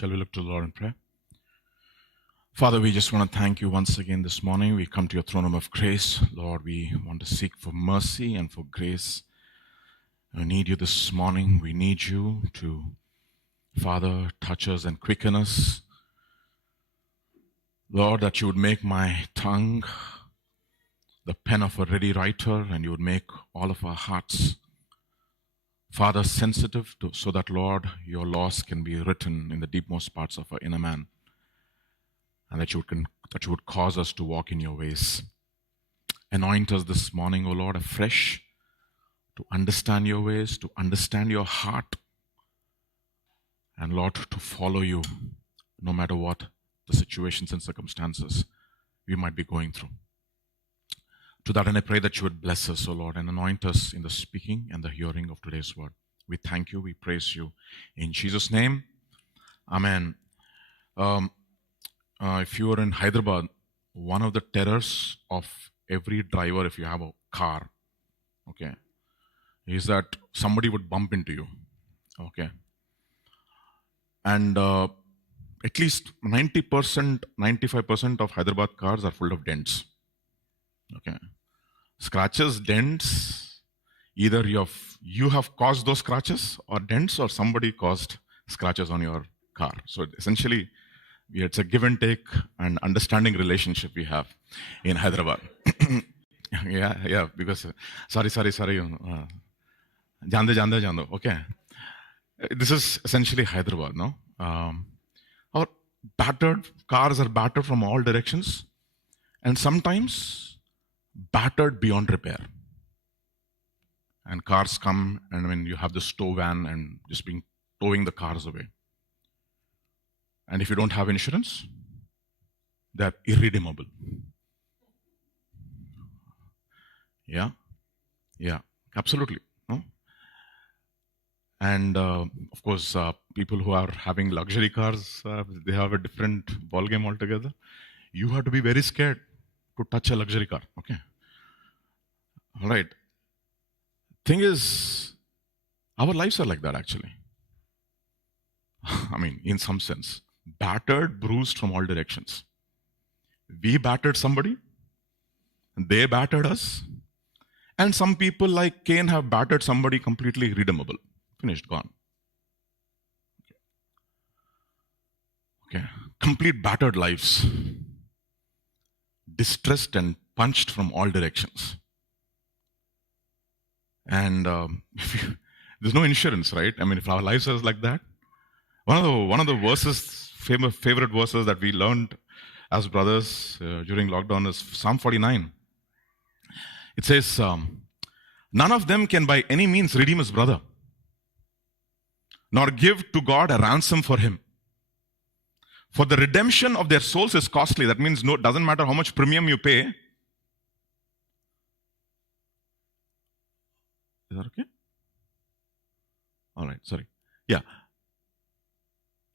Shall we look to the Lord in prayer? Father, we just want to thank you once again this morning. We come to your throne room of grace. Lord, we want to seek for mercy and for grace. We need you this morning. We need you to, Father, touch us and quicken us. Lord, that you would make my tongue the pen of a ready writer, and you would make all of our hearts, Father, sensitive so that, Lord, your laws can be written in the deepmost parts of our inner man, and that you would cause us to walk in your ways. Anoint us this morning, O Lord, afresh, to understand your ways, to understand your heart, and Lord, to follow you no matter what the situations and circumstances we might be going through. To that, and I pray that you would bless us, O Lord, and anoint us in the speaking and the hearing of today's word. We thank you, we praise you. In Jesus' name, Amen. If you are in Hyderabad, one of the terrors of every driver, if you have a car, okay, is that somebody would bump into you, okay. And at least 90%, 95% of Hyderabad cars are full of dents. Okay, scratches, dents. Either you have caused those scratches or dents, or somebody caused scratches on your car. So essentially, it's a give and take and understanding relationship we have in Hyderabad. yeah. Because sorry. Jando. Okay, this is essentially Hyderabad, no? Our battered cars are battered from all directions, and sometimes battered beyond repair. And cars come, and when you have this tow van and just towing the cars away. And if you don't have insurance, they're irredeemable. Yeah, absolutely. No? And of course, people who are having luxury cars, they have a different ballgame altogether. You have to be very scared to touch a luxury car. Okay. All right. Thing is, our lives are like that actually. I mean, in some sense, battered, bruised from all directions. We battered somebody, they battered us, and some people like Cain have battered somebody completely irredeemable. Finished, gone. Okay. Complete battered lives. Distressed and punched from all directions. And there's no insurance, right? I mean, if our lives are like that, one of the verses, favorite verses that we learned as brothers during lockdown is Psalm 49. It says, none of them can by any means redeem his brother, nor give to God a ransom for him. For the redemption of their souls is costly. That means it doesn't matter how much premium you pay. Is that okay? All right, sorry. Yeah.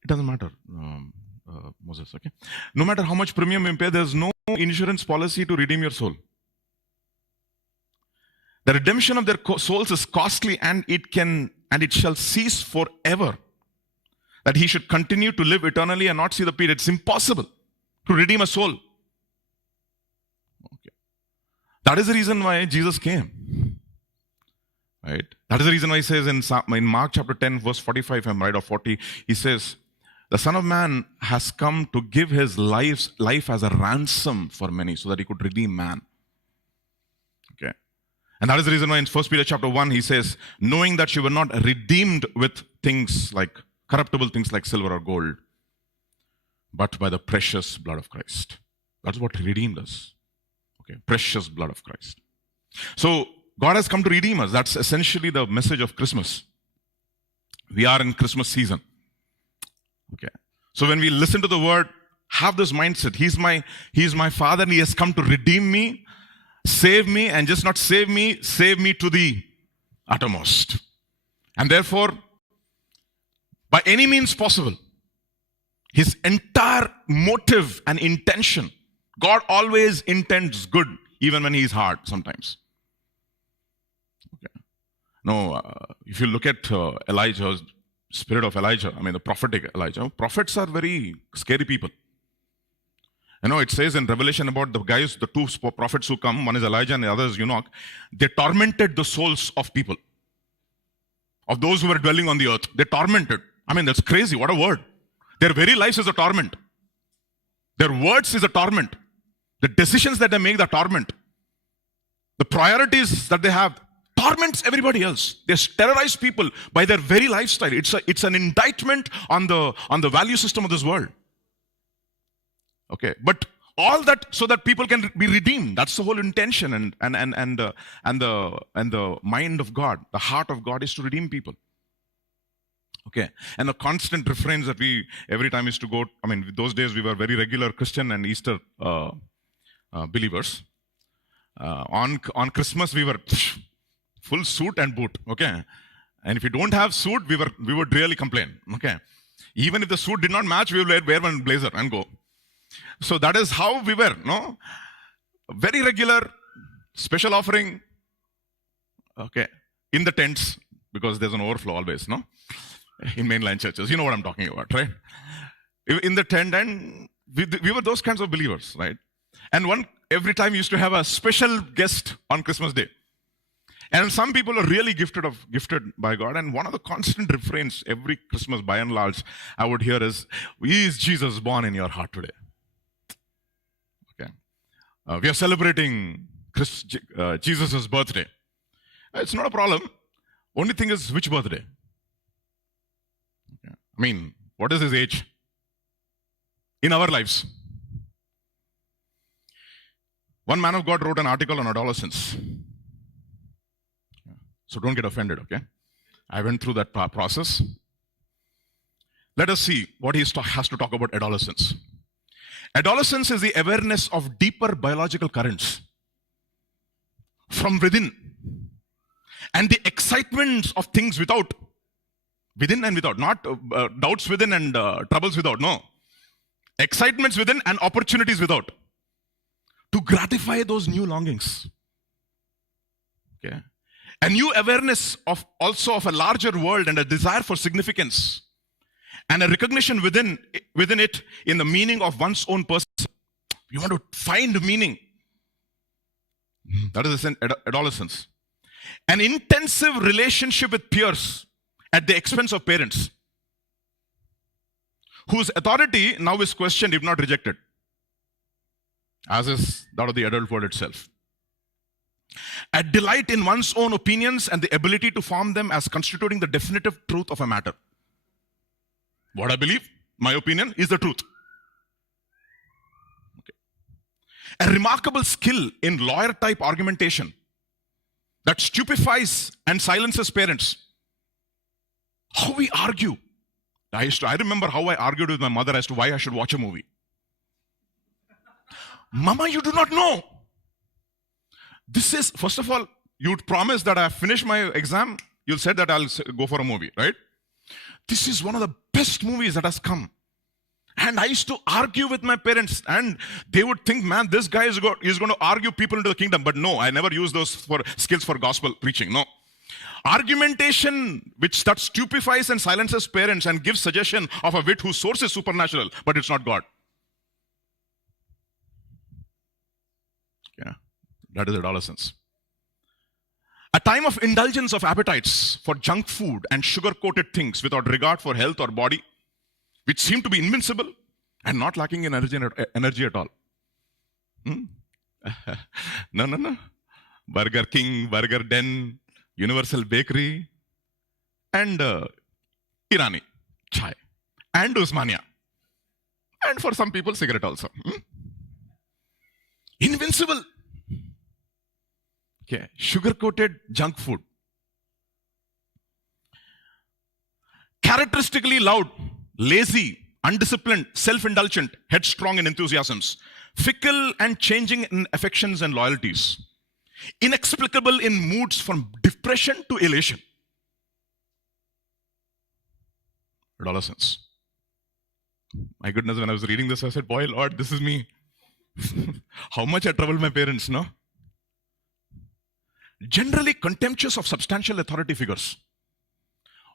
It doesn't matter, Moses, okay? No matter how much premium you pay, there's no insurance policy to redeem your soul. The redemption of their souls is costly, and it shall cease forever. That he should continue to live eternally and not see the period. It's impossible to redeem a soul. Okay. That is the reason why Jesus came. Right? That is the reason why he says in Mark chapter 10, verse 45, I'm right, or 40, he says, the Son of Man has come to give his life as a ransom for many, so that he could redeem man. Okay. And that is the reason why in 1 Peter chapter 1, he says, knowing that you were not redeemed with things like corruptible things like silver or gold, but by the precious blood of Christ. That's what redeemed us. Okay, precious blood of Christ. So God has come to redeem us. That's essentially the message of Christmas. We are in Christmas season. Okay. So when we listen to the word, have this mindset. He's my Father, and he has come to redeem me, save me, and just not save me to the uttermost. And therefore, by any means possible, his entire motive and intention, God always intends good, even when he is hard sometimes. Okay. No, if you look at Elijah, spirit of Elijah, I mean the prophetic Elijah. Prophets are very scary people. You know, it says in Revelation about the guys, the two prophets who come, one is Elijah and the other is Enoch. They tormented the souls of people, of those who were dwelling on the earth. They tormented. I mean, that's crazy. What a word. Their very lives is a torment. Their words is a torment. The decisions that they make, the torment. The priorities that they have torments everybody else. They terrorize people by their very lifestyle. It's an indictment on the value system of this world. Okay, but all that so that people can be redeemed. That's the whole intention and the mind of God, the heart of God is to redeem people. Okay, and the constant refrains that we every time is to go. I mean, those days we were very regular Christian and Easter believers. On Christmas we were full suit and boot. Okay, and if you don't have suit, we would really complain. Okay, even if the suit did not match, we would wear one blazer and go. So that is how we were. No, very regular, special offering. Okay, in the tents because there's an overflow always. No. In mainline churches, you know what I'm talking about, right? In the tent, and we were those kinds of believers, right? And every time we used to have a special guest on Christmas Day. And some people are really gifted by God. And one of the constant refrains every Christmas, by and large, I would hear is Jesus born in your heart today? Okay, we are celebrating Jesus' birthday. It's not a problem. Only thing is which birthday? I mean, what is his age in our lives? One man of God wrote an article on adolescence. So don't get offended, okay? I went through that process. Let us see what he has to talk about adolescence. Adolescence is the awareness of deeper biological currents from within and the excitements of things without. Within and without, not doubts within and troubles without, no. Excitements within and opportunities without. To gratify those new longings. Okay. A new awareness of a larger world and a desire for significance. And a recognition within it in the meaning of one's own person. You want to find meaning. That is adolescence. An intensive relationship with peers at the expense of parents, whose authority now is questioned if not rejected, as is that of the adult world itself. A delight in one's own opinions and the ability to form them as constituting the definitive truth of a matter. What I believe, my opinion, is the truth. Okay. A remarkable skill in lawyer-type argumentation that stupefies and silences parents. How we argue. I remember how I argued with my mother as to why I should watch a movie. Mama, you do not know. This is, first of all, you'd promise that I finish my exam, you'll say that I'll go for a movie, right? This is one of the best movies that has come. And I used to argue with my parents, and they would think, man, this guy is going to argue people into the kingdom. But no, I never use those skills for gospel preaching, no. Argumentation that stupefies and silences parents and gives suggestion of a wit whose source is supernatural, but it's not God. Yeah, that is adolescence. A time of indulgence of appetites for junk food and sugar-coated things without regard for health or body, which seem to be invincible and not lacking in energy at all. No. Burger King, Burger Den, Universal Bakery, and Irani chai, and Usmania, and for some people, cigarette also. Invincible. Okay, sugar-coated junk food. Characteristically loud, lazy, undisciplined, self-indulgent, headstrong in enthusiasms, fickle and changing in affections and loyalties. Inexplicable in moods from depression to elation. Adolescence. My goodness, when I was reading this, I said, boy, Lord, this is me. How much I troubled my parents, no? Generally contemptuous of substantial authority figures.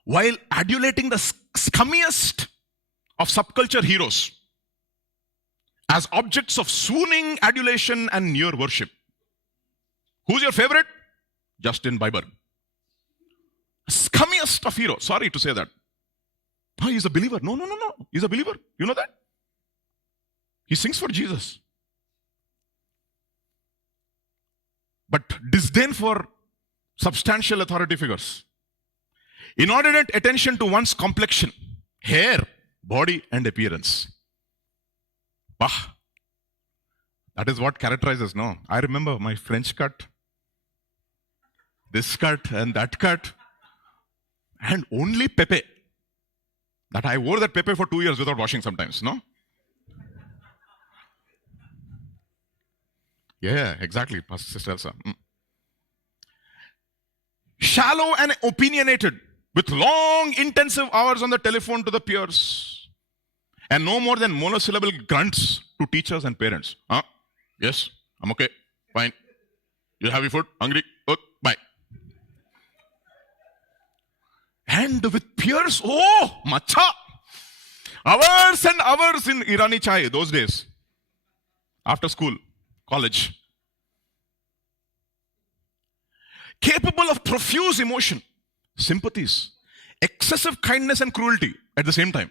while adulating the scummiest of subculture heroes as objects of swooning adulation and near worship. Who's your favorite? Justin Bieber. Scummiest of heroes. Sorry to say that. Oh, he's a believer. No. He's a believer. You know that? He sings for Jesus. But disdain for substantial authority figures. Inordinate attention to one's complexion, hair, body, and appearance. Bah. That is what characterizes, no? I remember my French cut, this cut, and that cut, and only Pepe. That I wore that Pepe for 2 years without washing sometimes, no? Yeah, exactly, Pastor Sister Elsa. Shallow and opinionated, with long, intensive hours on the telephone to the peers, and no more than monosyllable grunts to teachers and parents. Huh? Yes, I'm okay, fine. You have your food? Hungry? Good, bye. And with peers, oh, macha! Hours and hours in Irani chai those days. After school, college. Capable of profuse emotion, sympathies, excessive kindness and cruelty at the same time.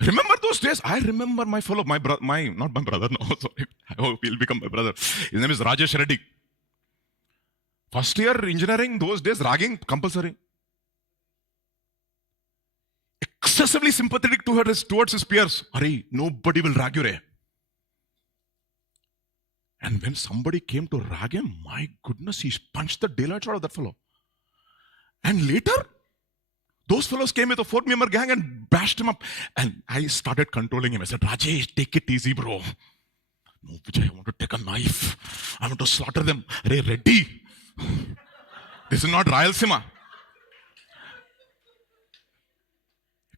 Remember those days? I remember my fellow, not my brother, no, sorry. I hope he'll become my brother. His name is Rajesh Reddy. First year engineering, those days, ragging compulsory. Excessively sympathetic towards his peers. Hurry, nobody will rag you, Ray. And when somebody came to rag him, my goodness, he punched the daylights out of that fellow. And later, those fellows came with a 4-member gang and bashed him up. And I started controlling him. I said, Rajesh, take it easy, bro. No, Vijay, I want to take a knife. I want to slaughter them. Ray, ready. This is not Rayalaseema.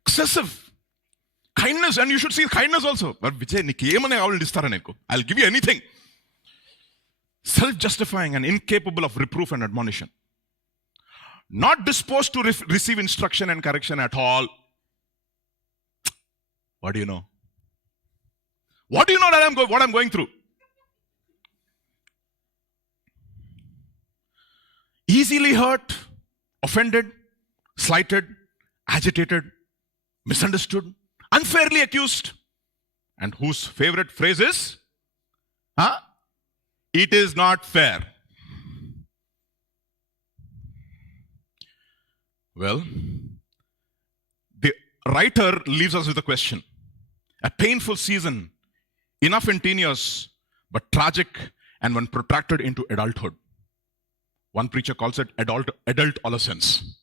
Excessive kindness, and you should see kindness also. But Vijay, I'll give you anything. Self-justifying and incapable of reproof and admonition. Not disposed to receive instruction and correction at all. What do you know? What do you know that what I'm going through? Easily hurt, offended, slighted, agitated, misunderstood, unfairly accused, and whose favorite phrase is, it is not fair. Well, the writer leaves us with a question. A painful season, enough in teen years, but tragic and when protracted into adulthood. One preacher calls it adult adolescence.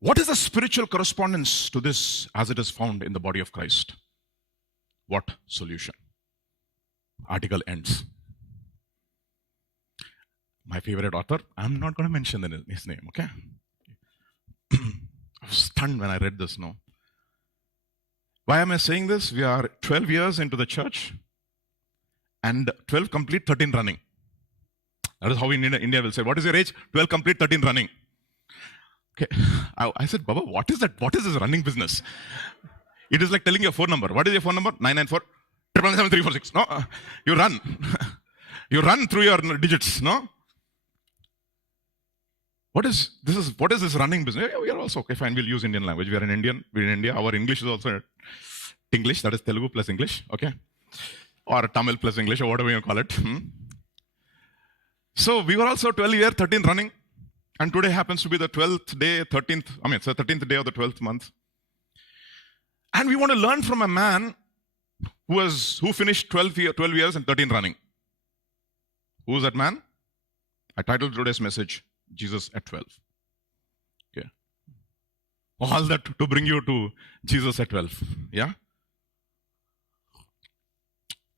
What is the spiritual correspondence to this as it is found in the body of Christ? What solution? Article ends. My favorite author, I'm not going to mention his name, okay? I was stunned when I read this, no? Why am I saying this? We are 12 years into the church and 12 complete, 13 running. That is how in India will say, what is your age? 12 complete, 13 running. Okay. I said, Baba, what is that? What is this running business? It is like telling your phone number. What is your phone number? 994 777 346. No, you run. You run through your digits, no? What is this running business? Yeah, we are also, okay, fine, we'll use Indian language. We are in India. Our English is also English, that is Telugu plus English, okay? Or Tamil plus English, or whatever you call it. So we were also 12 year, 13 running. And today happens to be the 12th day, 13th day of the 12th month. And we want to learn from a man who finished 12 years and 13 running. Who is that man? I titled today's message, Jesus at 12. Okay. All that to bring you to Jesus at 12. Yeah?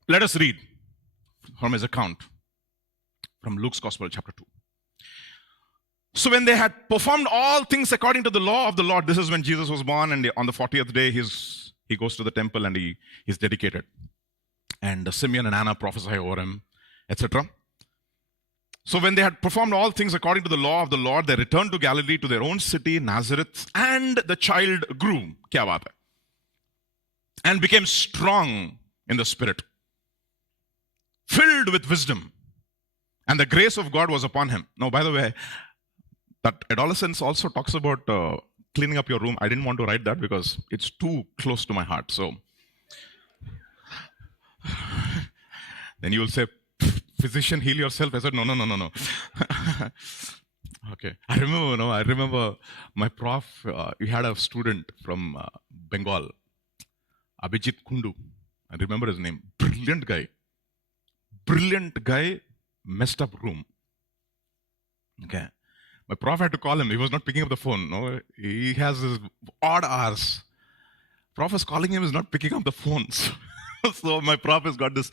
Let us read from his account from Luke's Gospel, chapter 2. So when they had performed all things according to the law of the Lord, this is when Jesus was born, and on the 40th day he goes to the temple and he's dedicated. And Simeon and Anna prophesy over him, etc. So when they had performed all things according to the law of the Lord, they returned to Galilee, to their own city, Nazareth, and the child grew. Kya baat hai? And became strong in the spirit, filled with wisdom, and the grace of God was upon him. Now, by the way, that adolescence also talks about cleaning up your room. I didn't want to write that because it's too close to my heart. So then you will say, physician, heal yourself. I said, no. Okay. I remember my prof, we had a student from Bengal, Abhijit Kundu. I remember his name. Brilliant guy, messed up room. Okay. My prof had to call him. He was not picking up the phone. No, he has his odd hours. Prof is calling him, he's not picking up the phones. So my prof has got this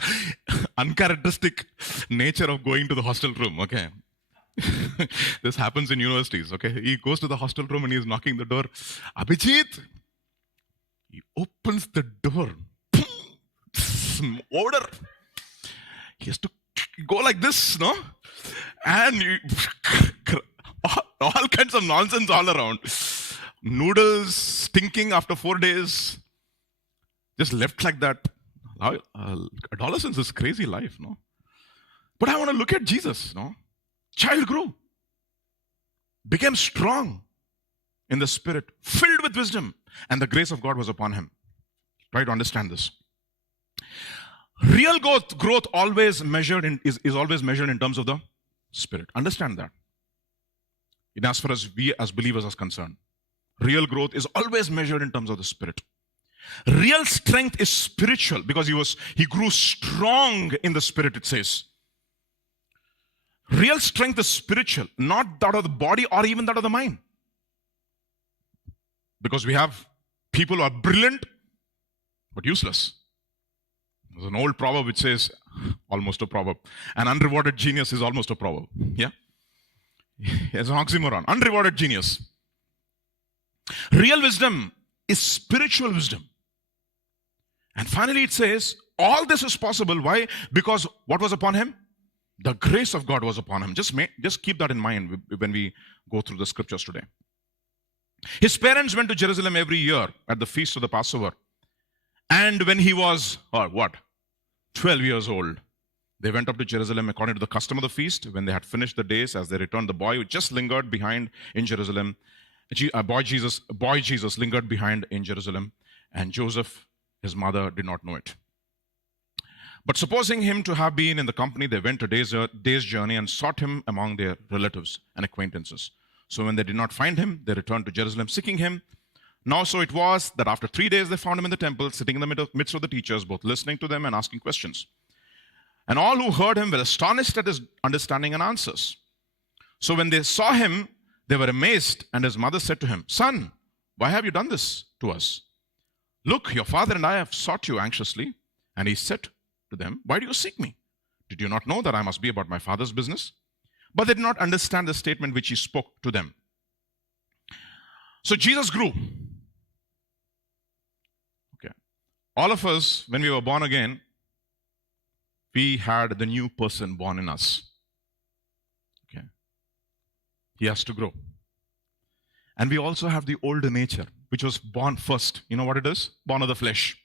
uncharacteristic nature of going to the hostel room. Okay. This happens in universities. Okay. He goes to the hostel room and he's knocking the door. Abhijit! He opens the door. Order. He has to go like this, no? And all kinds of nonsense all around. Noodles stinking after 4 days. Just left like that. Adolescence is crazy life, no? But I want to look at Jesus, no? Child grew. Became strong in the spirit, filled with wisdom, and the grace of God was upon him. Try to understand this. Real growth always is always measured in terms of the spirit. Understand that. In as far as we as believers are concerned, real growth is always measured in terms of the spirit. Real strength is spiritual because he grew strong in the spirit, it says. Real strength is spiritual, not that of the body or even that of the mind. Because we have people who are brilliant but useless. There's an old proverb which says, almost a proverb, an unrewarded genius is almost a proverb. Yeah? It's an oxymoron. Unrewarded genius. Real wisdom is spiritual wisdom. And finally it says, all this is possible. Why? Because what was upon him? The grace of God was upon him. Just keep that in mind when we go through the scriptures today. His parents went to Jerusalem every year at the feast of the Passover. And when he was, 12 years old, they went up to Jerusalem according to the custom of the feast. When they had finished the days, as they returned, the boy just lingered behind in Jerusalem. Boy Jesus lingered behind in Jerusalem, and Joseph, his mother, did not know it. But supposing him to have been in the company, they went a day's journey and sought him among their relatives and acquaintances. So when they did not find him, they returned to Jerusalem seeking him. Now so it was that after 3 days they found him in the temple, sitting in the midst of the teachers, both listening to them and asking questions. And all who heard him were astonished at his understanding and answers. So when they saw him, they were amazed, and his mother said to him, "Son, why have you done this to us? Look, your father and I have sought you anxiously." And he said to them, "Why do you seek me? Did you not know that I must be about my father's business?" But they did not understand the statement which he spoke to them. So Jesus grew. Okay. All of us, when we were born again, we had the new person born in us. Okay. He has to grow. And we also have the older nature, which was born first. You know what it is? Born of the flesh.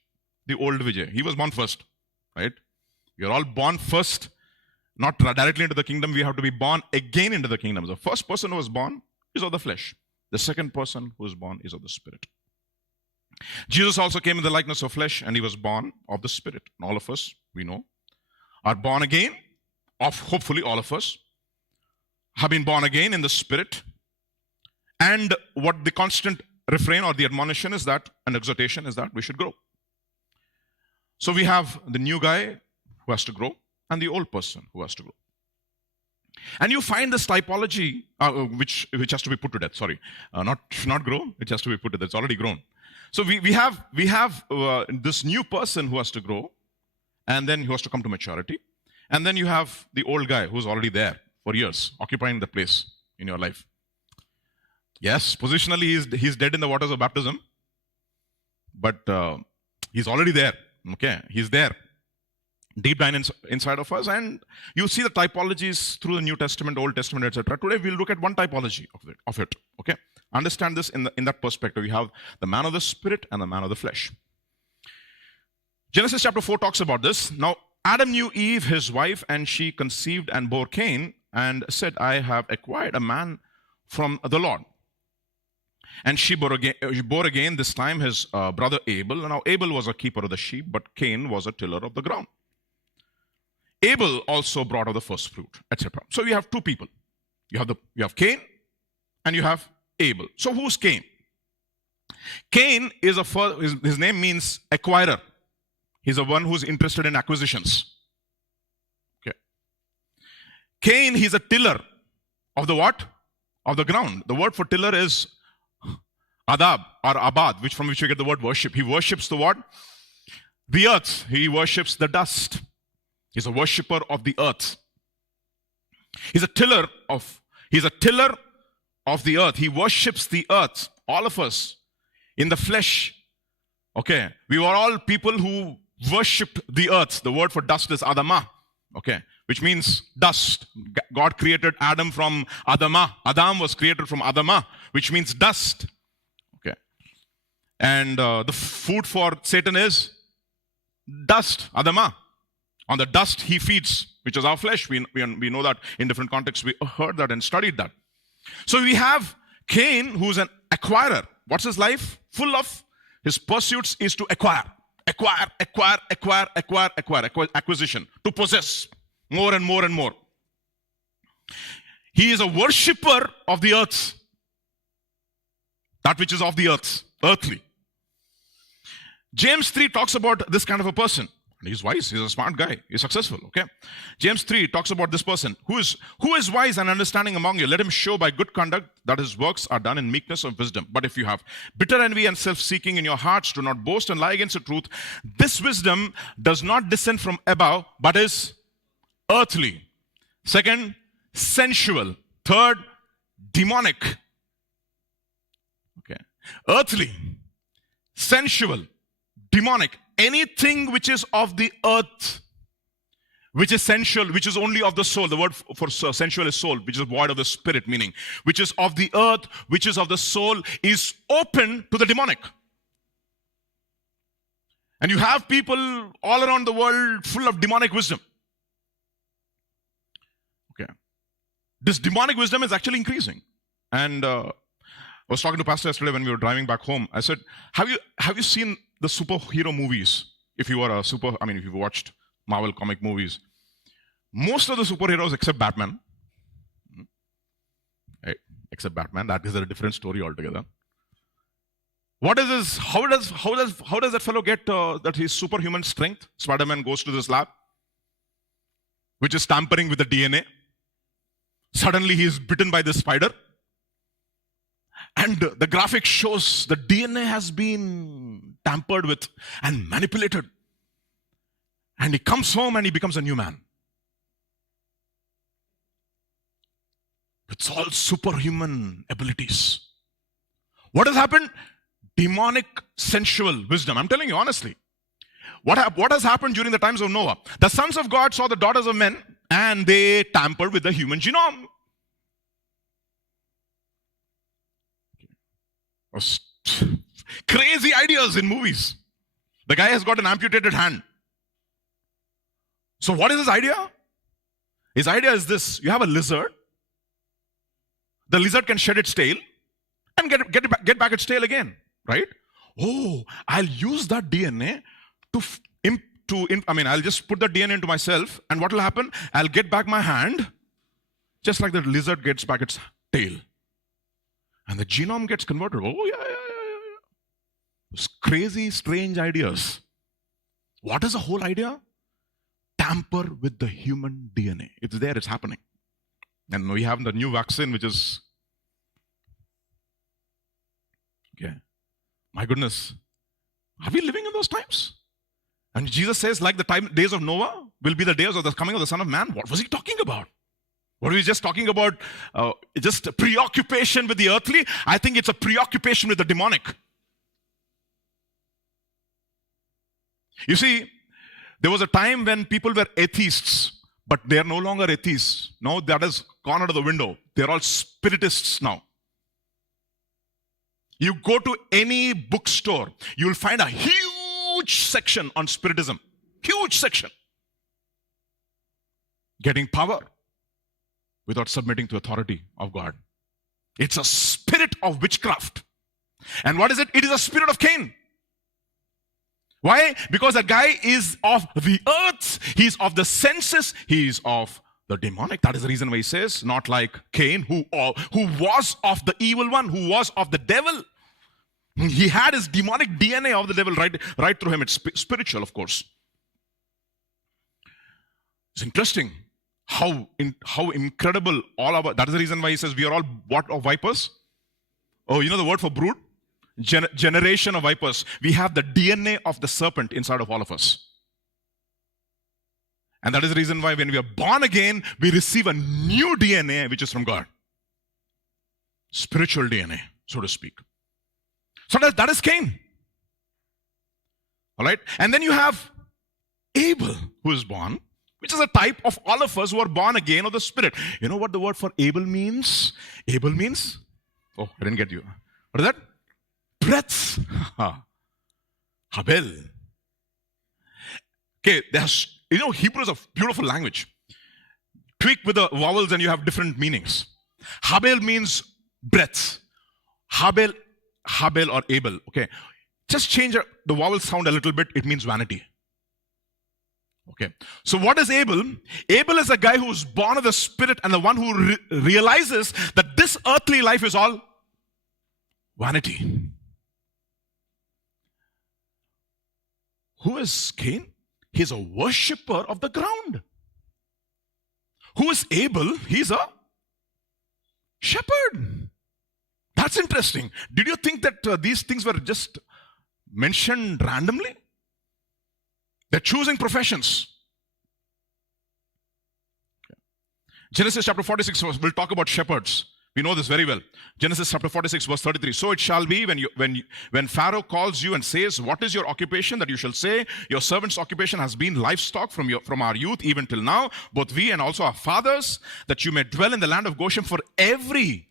The old Vijay. He was born first. Right? We are all born first, not directly into the kingdom. We have to be born again into the kingdom. The first person who was born is of the flesh. The second person who is born is of the spirit. Jesus also came in the likeness of flesh, and he was born of the spirit. And all of us, we know, are born again, hopefully all of us, have been born again in the spirit. And what the constant refrain or the admonition is that, and exhortation is that we should grow. So we have the new guy who has to grow and the old person who has to grow. And you find this typology which has to be put to death. Sorry, not grow. It has to be put to death. It's already grown. So we have this new person who has to grow, and then he has to come to maturity. And then you have the old guy who's already there for years, occupying the place in your life. Yes, positionally he's dead in the waters of baptism, but he's already there. Okay, he's there. deep dive inside of us, and you see the typologies through the New Testament, Old Testament, etc. Today we'll look at one typology of it. Okay, understand this in that perspective. We have the man of the spirit and the man of the flesh. Genesis chapter 4 talks about this. Now Adam knew Eve, his wife, and she conceived and bore Cain, and said, I have acquired a man from the Lord. And she bore again this time his brother Abel. Now Abel was a keeper of the sheep, but Cain was a tiller of the ground. Abel also brought of the first fruit, etc. So you have two people. You have Cain and you have Abel. So who's Cain? Cain is his name means acquirer. He's the one who's interested in acquisitions. Okay. Cain, he's a tiller of the what? Of the ground. The word for tiller is adab or abad, from which we get the word worship. He worships the what? The earth. He worships the dust. He's a worshipper of the earth. He's a tiller of the earth. He worships the earth. All of us in the flesh. Okay. We were all people who worshipped the earth. The word for dust is Adama. Okay. Which means dust. God created Adam from Adama. Adam was created from Adama, which means dust. Okay. And the food for Satan is dust, Adama. On the dust he feeds, which is our flesh. We know that in different contexts. We heard that and studied that. So we have Cain, who's an acquirer. What's his life? Full of his pursuits is to acquire. Acquisition. To possess more and more and more. He is a worshipper of the earth. That which is of the earth. Earthly. James 3 talks about this kind of a person. He's wise. He's a smart guy. He's successful. Okay. James 3 talks about this person. Who is wise and understanding among you? Let him show by good conduct that his works are done in meekness of wisdom. But if you have bitter envy and self-seeking in your hearts, do not boast and lie against the truth. This wisdom does not descend from above, but is earthly. Second, sensual. Third, demonic. Okay. Earthly, sensual, demonic. Anything which is of the earth, which is sensual, which is only of the soul. The word for sensual is soul, which is void of the spirit, meaning which is of the earth, which is of the soul, is open to the demonic. And you have people all around the world full of demonic wisdom. Okay. This demonic wisdom is actually increasing. And I was talking to Pastor yesterday when we were driving back home. I said, have you seen the superhero movies? If you've watched Marvel comic movies, most of the superheroes except Batman, right? Except Batman, that is a different story altogether. What is this? How does that fellow get that his superhuman strength? Spider-Man goes to this lab, which is tampering with the DNA. Suddenly he is bitten by this spider. And the graphic shows the DNA has been tampered with and manipulated. And he comes home and he becomes a new man. It's all superhuman abilities. What has happened? Demonic sensual wisdom. I'm telling you honestly. What has happened during the times of Noah? The sons of God saw the daughters of men and they tampered with the human genome. Crazy ideas in movies. The guy has got an amputated hand. So what is his idea? His idea is this. You have a lizard. The lizard can shed its tail and get back its tail again. Right? Oh, I'll use that DNA I'll just put the DNA into myself, and what will happen? I'll get back my hand just like the lizard gets back its tail. And the genome gets converted. Oh, yeah. Those crazy, strange ideas. What is the whole idea? Tamper with the human DNA. It's there, it's happening. And we have the new vaccine, which is... Okay. My goodness. Are we living in those times? And Jesus says, like the days of Noah will be the days of the coming of the Son of Man. What was he talking about? What are we just talking about? Just a preoccupation with the earthly? I think it's a preoccupation with the demonic. You see, There was a time when people were atheists, but they are no longer atheists. Now that has gone out of the window. They're all spiritists now. You go to any bookstore, you'll find a huge section on spiritism. Huge section. Getting power without submitting to authority of God. It's a spirit of witchcraft. And what is it? It is a spirit of Cain. Why? Because a guy is of the earth, he's of the senses, he's of the demonic. That is the reason why he says, not like Cain, who was of the evil one, who was of the devil. He had his demonic DNA of the devil right through him. It's spiritual, of course. It's interesting how incredible all our. That is the reason why he says we are all what of vipers? Oh, you know the word for brood? Generation of vipers. We have the DNA of the serpent inside of all of us. And that is the reason why when we are born again, we receive a new DNA which is from God. Spiritual DNA, so to speak. So that is Cain. All right? And then you have Abel, who is born, which is a type of all of us who are born again of the Spirit. You know what the word for Abel means? Abel means, oh, I didn't get you. What is that? Breaths. Habel. Okay, Hebrew is a beautiful language. Tweak with the vowels and you have different meanings. Habel means breaths. Habel or Abel. Okay, just change the vowel sound a little bit. It means vanity. Okay, so what is Abel? Abel is a guy who's born of the Spirit and the one who realizes that this earthly life is all vanity. Who is Cain? He's a worshipper of the ground. Who is Abel? He's a shepherd. That's interesting. Did you think that these things were just mentioned randomly? They're choosing professions. Genesis chapter 46, we'll talk about shepherds. We know this very well. Genesis chapter 46, verse 33. So it shall be when Pharaoh calls you and says, what is your occupation? That you shall say, your servant's occupation has been livestock from our youth even till now, both we and also our fathers, that you may dwell in the land of Goshen. For every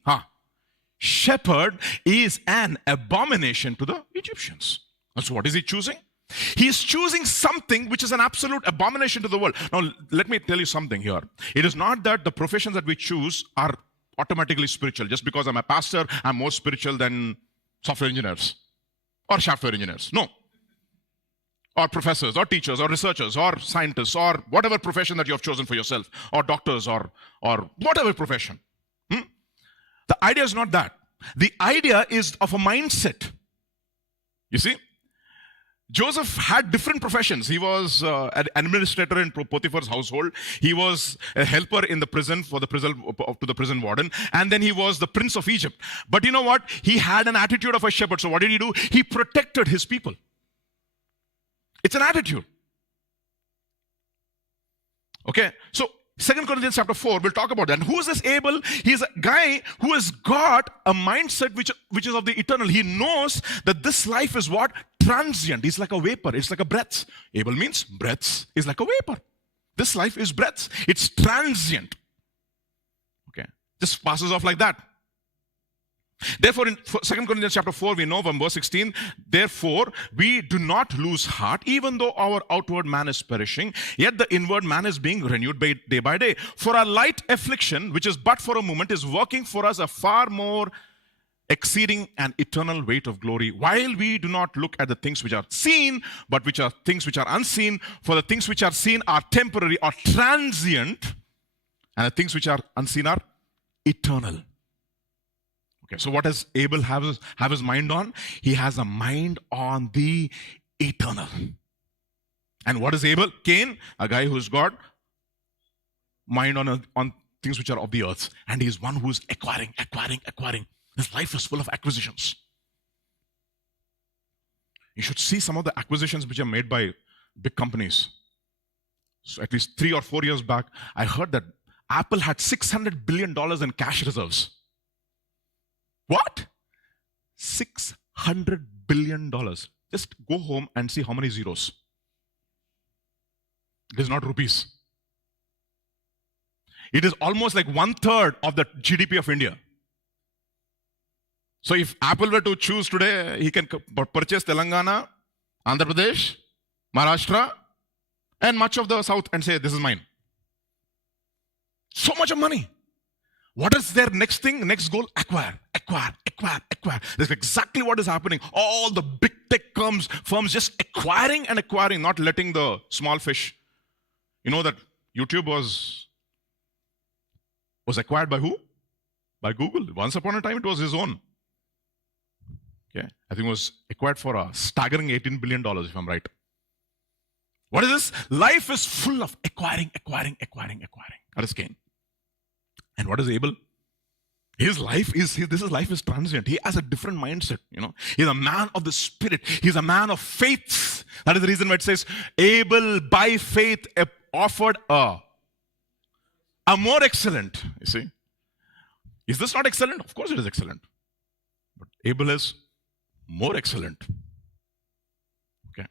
shepherd is an abomination to the Egyptians. And so what is he choosing? He is choosing something which is an absolute abomination to the world. Now, let me tell you something here. It is not that the professions that we choose are automatically spiritual. Just because I'm a pastor, I'm more spiritual than software engineers or software engineers. No. Or professors or teachers or researchers or scientists or whatever profession that you have chosen for yourself, or doctors or whatever profession. The idea is not that. The idea is of a mindset. You see? Joseph had different professions. He was an administrator in Potiphar's household. He was a helper in the prison to the prison warden. And then he was the prince of Egypt. But you know what? He had an attitude of a shepherd. So what did he do? He protected his people. It's an attitude. Okay. So 2 Corinthians chapter 4, we'll talk about that. And who is this Abel? He's a guy who has got a mindset which is of the eternal. He knows that this life is what? Transient. It's like a vapor. It's like a breath. Abel means breaths is like a vapor. This life is breaths. It's transient. Okay. Just passes off like that. Therefore, in 2 Corinthians chapter 4, we know from verse 16, therefore, we do not lose heart, even though our outward man is perishing, yet the inward man is being renewed day by day. For a light affliction, which is but for a moment, is working for us a far more exceeding an eternal weight of glory, while we do not look at the things which are seen, but which are things which are unseen. For the things which are seen are temporary or transient, and the things which are unseen are eternal. Okay, so what does Abel have his mind on? He has a mind on the eternal. And what is Abel? Cain, a guy who's got mind on things which are of the earth. And he's one who's acquiring. His life is full of acquisitions. You should see some of the acquisitions which are made by big companies. So at least 3 or 4 years back, I heard that Apple had $600 billion in cash reserves. What? $600 billion. Just go home and see how many zeros. It is not rupees. It is almost like 1/3 of the GDP of India. So if Apple were to choose today, he can purchase Telangana, Andhra Pradesh, Maharashtra, and much of the south and say, this is mine. So much of money. What is their next thing? Next goal? Acquire. That's exactly what is happening. All the big tech firms just acquiring and acquiring, not letting the small fish. You know that YouTube was acquired by who? By Google. Once upon a time, it was his own. Okay. I think it was acquired for a staggering $18 billion, if I'm right. What is this? Life is full of acquiring. That is Cain. And what is Abel? His life is transient. He has a different mindset. He's a man of the spirit. He's a man of faith. That is the reason why it says Abel by faith offered a more excellent. You see, is this not excellent? Of course it is excellent. But Abel is more excellent. Okay.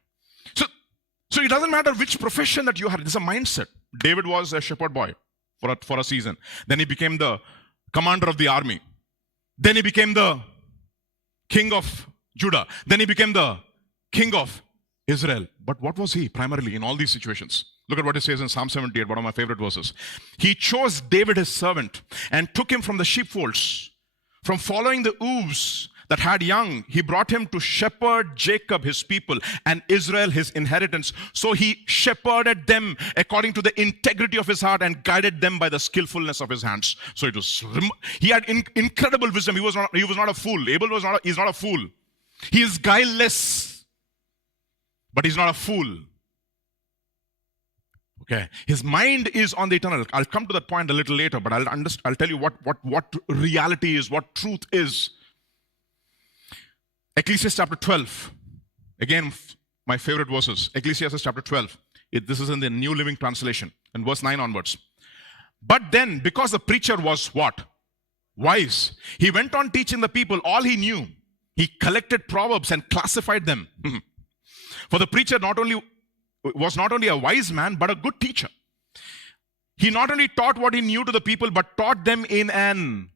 So it doesn't matter which profession that you have. It's a mindset. David was a shepherd boy for a season. Then he became the commander of the army. Then he became the king of Judah. Then he became the king of Israel. But what was he primarily in all these situations? Look at what it says in Psalm 78, one of my favorite verses. He chose David his servant and took him from the sheepfolds, from following the ewes that had young. He brought him to shepherd Jacob his people and Israel his inheritance. So he shepherded them according to the integrity of his heart and guided them by the skillfulness of his hands. So he had incredible wisdom. He was not a fool. Abel he's not a fool. He is guileless, but he's not a fool. Okay, his mind is on the eternal. I'll come to that point a little later, but I'll tell you what reality is, what truth is. Ecclesiastes chapter 12. Again, my favorite verses. Ecclesiastes chapter 12. This is in the New Living Translation, and verse 9 onwards. But then, because the preacher was what? Wise. He went on teaching the people all he knew. He collected proverbs and classified them. For the preacher was not only a wise man, but a good teacher. He not only taught what he knew to the people, but taught them in an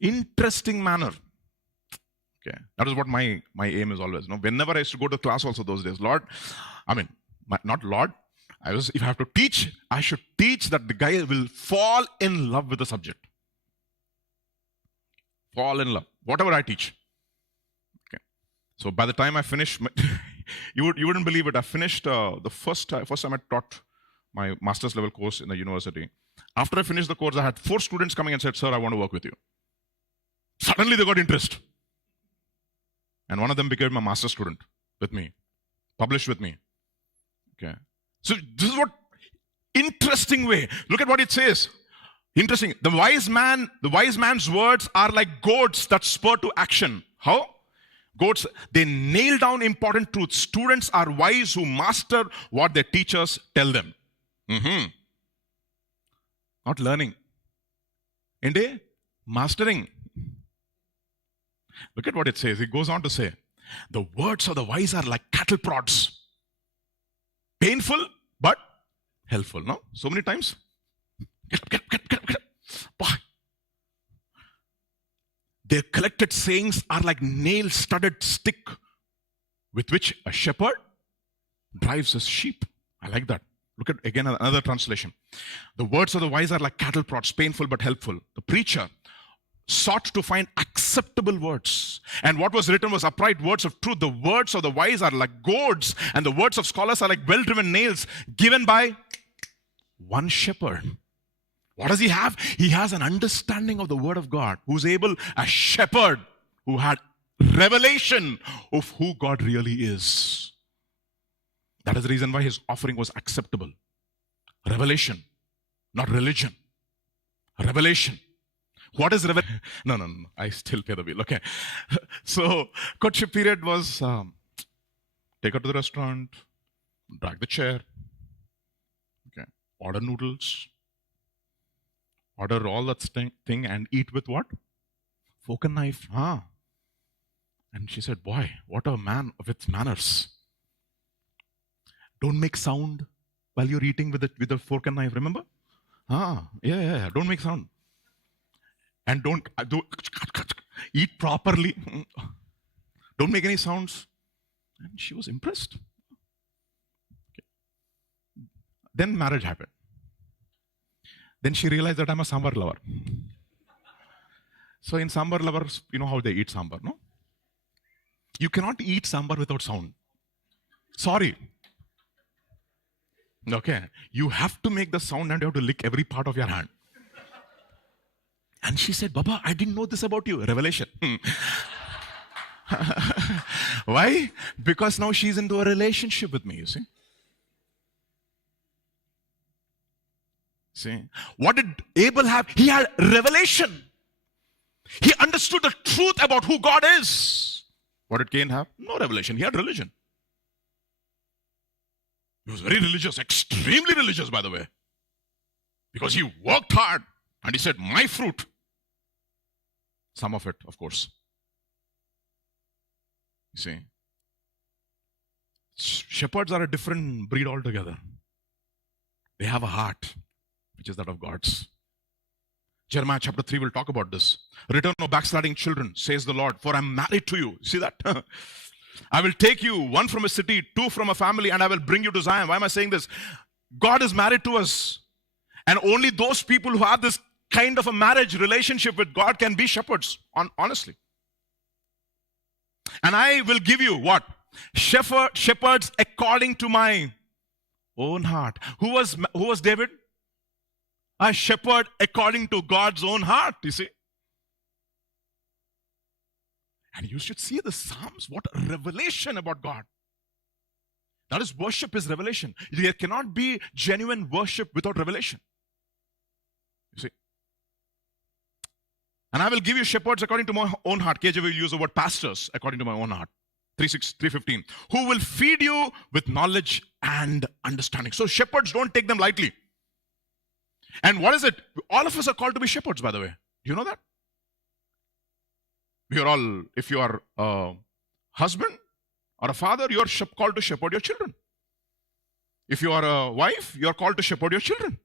interesting manner. Okay, that is what my aim is always. Whenever I used to go to class also those days, if I have to teach, I should teach that the guy will fall in love with the subject. Fall in love. Whatever I teach. Okay. So by the time I finish, you wouldn't believe it. I finished the first time I taught my master's level course in the university. After I finished the course, I had 4 students coming and said, "Sir, I want to work with you." Suddenly they got interest. And one of them became a master's student with me, published with me. Okay. So this is what interesting way. Look at what it says. Interesting. The wise man's words are like goads that spur to action. How? Goats, they nail down important truths. Students are wise who master what their teachers tell them. Not learning. Inde? Mastering. Look at what it says. It goes on to say, the words of the wise are like cattle prods. Painful, but helpful. No? So many times. Get. Their collected sayings are like nail-studded stick with which a shepherd drives his sheep. I like that. Look at again another translation. The words of the wise are like cattle prods, painful but helpful. The preacher sought to find acceptable words. And what was written was upright words of truth. The words of the wise are like goads, and the words of scholars are like well-driven nails given by one shepherd. What does he have? He has an understanding of the word of God, who's able, a shepherd who had revelation of who God really is. That is the reason why his offering was acceptable. Revelation, not religion. Revelation. What is revelation? No. I still pay the bill. Okay. So, courtship period was take her to the restaurant, drag the chair, okay, order noodles, order all that thing and eat with what? Fork and knife. And she said, boy, what a man with manners. Don't make sound while you're eating with the fork and knife. Remember? Yeah. Don't make sound. And don't eat properly. Don't make any sounds. And she was impressed. Okay. Then marriage happened. Then she realized that I'm a sambar lover. So in sambar lovers, you know how they eat sambar, no? You cannot eat sambar without sound. Sorry. Okay. You have to make the sound and you have to lick every part of your hand. And she said, Baba, I didn't know this about you. Revelation. Why? Because now she's into a relationship with me, you see. See? What did Abel have? He had revelation. He understood the truth about who God is. What did Cain have? No revelation. He had religion. He was very religious, extremely religious, by the way. Because he worked hard and he said, my fruit. Some of it, of course. You see, shepherds are a different breed altogether. They have a heart, which is that of God's. Jeremiah chapter 3 will talk about this. Return of backsliding children, says the Lord, for I am married to you. See that? I will take you, one from a city, two from a family, and I will bring you to Zion. Why am I saying this? God is married to us. And only those people who have this kind of a marriage relationship with God can be shepherds, honestly. And I will give you what? Shepherds according to my own heart. Who was David? A shepherd according to God's own heart, you see. And you should see the Psalms. What a revelation about God. That is, worship is revelation. There cannot be genuine worship without revelation. You see. And I will give you shepherds according to my own heart. KJV will use the word pastors according to my own heart. 3:15. Who will feed you with knowledge and understanding. So shepherds, don't take them lightly. And what is it? All of us are called to be shepherds, by the way. Do you know that? We are all, if you are a husband or a father, you are called to shepherd your children. If you are a wife, you are called to shepherd your children.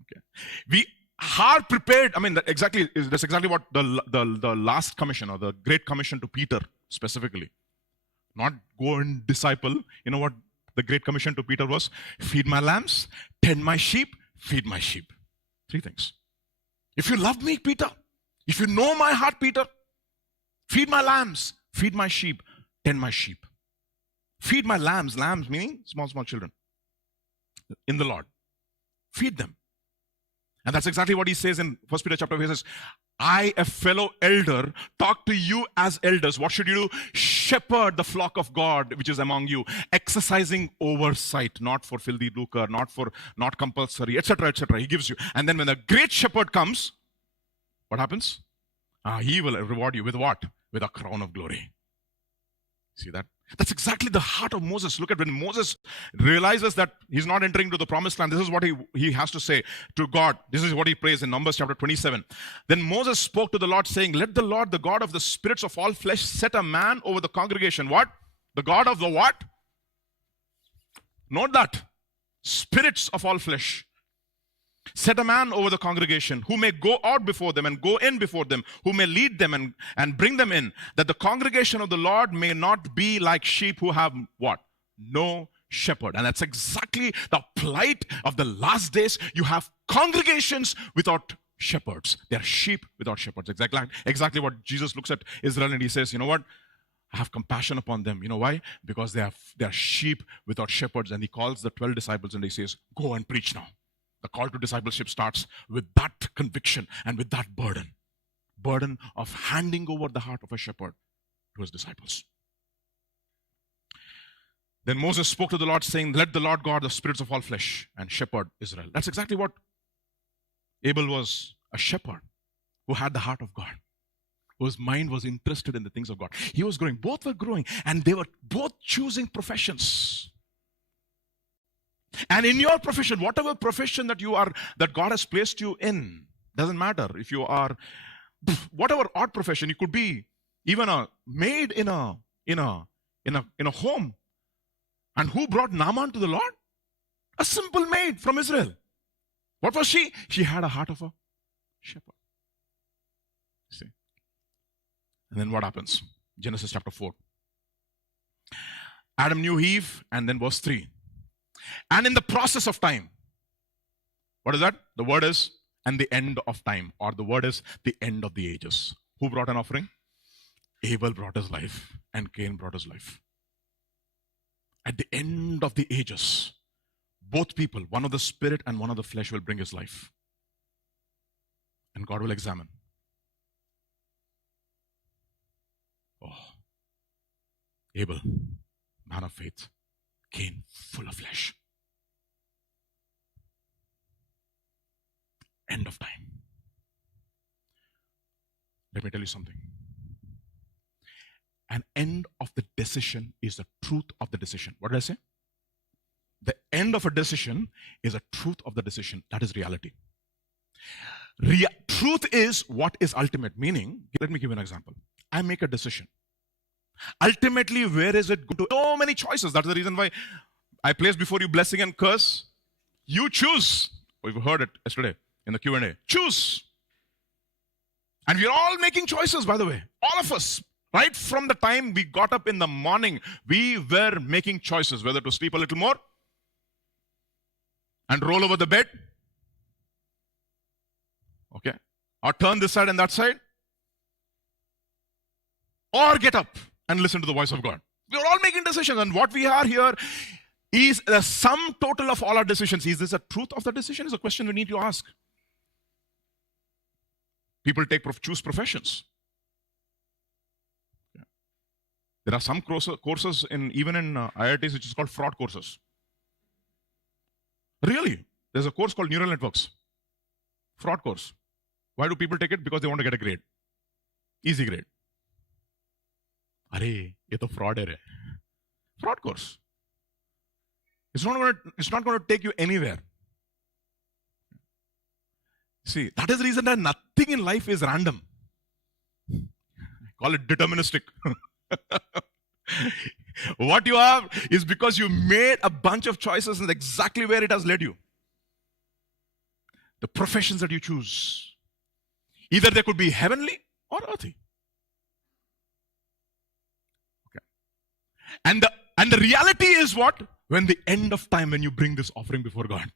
Okay. We are prepared. I mean, that's exactly what the last commission or the great commission to Peter specifically. Not go and disciple. You know what the great commission to Peter was? Feed my lambs, tend my sheep, feed my sheep. 3 things. If you love me, Peter, if you know my heart, Peter, feed my lambs, feed my sheep, tend my sheep. Feed my lambs meaning small children in the Lord. Feed them. And that's exactly what he says in 1 Peter chapter 5. He says, I, a fellow elder, talk to you as elders. What should you do? Shepherd the flock of God which is among you, exercising oversight, not for filthy lucre, not compulsory, etc., etc. He gives you. And then when the great shepherd comes, what happens? He will reward you with what? With a crown of glory. See that? That's exactly the heart of Moses. Look at when Moses realizes that he's not entering into the promised land. This is what he has to say to God. This is what he prays in Numbers chapter 27. Then Moses spoke to the Lord saying, let the Lord, the God of the spirits of all flesh, set a man over the congregation. What? The God of the what? Note that. Spirits of all flesh. Set a man over the congregation who may go out before them and go in before them, who may lead them and bring them in, that the congregation of the Lord may not be like sheep who have what? No shepherd. And that's exactly the plight of the last days. You have congregations without shepherds. They are sheep without shepherds. Exactly what Jesus looks at Israel and he says, you know what? I have compassion upon them. You know why? Because they are sheep without shepherds. And he calls the 12 disciples and he says, go and preach now. The call to discipleship starts with that conviction and with that burden of handing over the heart of a shepherd to his disciples. Then Moses spoke to the Lord saying, let the Lord God, the spirits of all flesh, and shepherd Israel. That's exactly what Abel was, a shepherd who had the heart of God, whose mind was interested in the things of God. He was growing. Both were growing and they were both choosing professions. And in your profession, whatever profession that you are, that God has placed you in, doesn't matter if you are, whatever odd profession, you could be even a maid in a home. And who brought Naaman to the Lord? A simple maid from Israel. What was she? She had a heart of a shepherd. See? And then what happens? Genesis chapter 4. Adam knew Eve, and then verse 3. And in the process of time, what is that? The word is, and the end of time, or the word is the end of the ages. Who brought an offering? Abel brought his life, and Cain brought his life. At the end of the ages, both people, one of the spirit and one of the flesh, will bring his life. And God will examine. Oh, Abel, man of faith. Cain, full of flesh. End of time. Let me tell you something. An end of the decision is the truth of the decision. What did I say? The end of a decision is a truth of the decision. That is reality. Truth is what is ultimate. Meaning, let me give you an example. I make a decision. Ultimately, where is it going to? So many choices. That's the reason why I place before you blessing and curse. You choose. We've heard it yesterday in the Q&A. Choose. And we're all making choices, by the way. All of us. Right from the time we got up in the morning, we were making choices. Whether to sleep a little more and roll over the bed. Okay. Or turn this side and that side. Or get up and listen to the voice of God. We're all making decisions. And what we are here is the sum total of all our decisions. Is this a truth of the decision? Is a question we need to ask. People choose professions. Yeah. There are some courses even in IITs which is called fraud courses. Really? There's a course called Neural Networks. Fraud course. Why do people take it? Because they want to get a grade. Easy grade. Arey, ye to fraud hai. Fraud course. It's not going to take you anywhere. See, that is the reason that nothing in life is random. I call it deterministic. What you have is because you made a bunch of choices and exactly where it has led you. The professions that you choose. Either they could be heavenly or earthly. Okay. And the reality is what? When the end of time, when you bring this offering before God.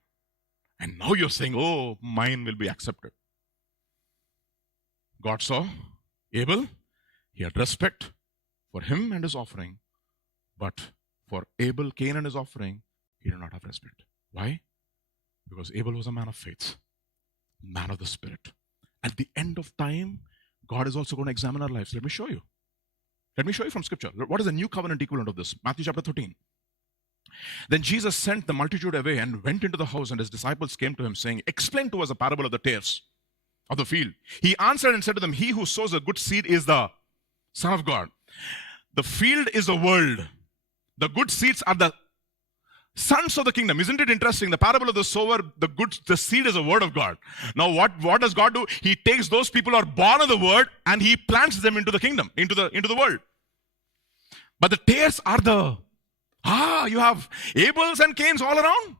And now you're saying, oh, mine will be accepted. God saw Abel. He had respect for him and his offering. But for Abel, Cain and his offering, he did not have respect. Why? Because Abel was a man of faith. Man of the Spirit. At the end of time, God is also going to examine our lives. Let me show you. Let me show you from Scripture. What is the new covenant equivalent of this? Matthew chapter 13. Then Jesus sent the multitude away and went into the house, and his disciples came to him saying, explain to us a parable of the tares of the field. He answered and said to them, he who sows a good seed is the Son of God. The field is the world. The good seeds are the sons of the kingdom. Isn't it interesting? The parable of the sower, the seed is the word of God. Now what does God do? He takes those people who are born of the word and he plants them into the kingdom, into the world. But the tares are you have Abels and Cains all around.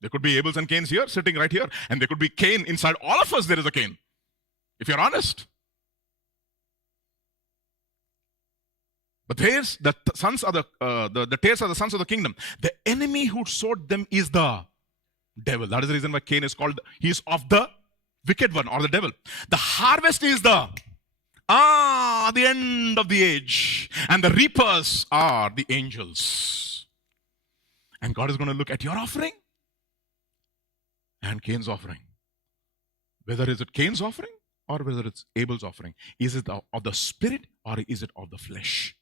There could be Abels and Cains here, sitting right here. And there could be Cain inside all of us. There is a Cain. If you're honest. But tares, the tares are the sons of the kingdom. The enemy who sowed them is the devil. That is the reason why Cain is called, he is of the wicked one or the devil. The harvest is the end of the age. And the reapers are the angels. And God is going to look at your offering and Cain's offering. Whether is it Cain's offering or whether it's Abel's offering. Is it of the spirit or is it of the flesh?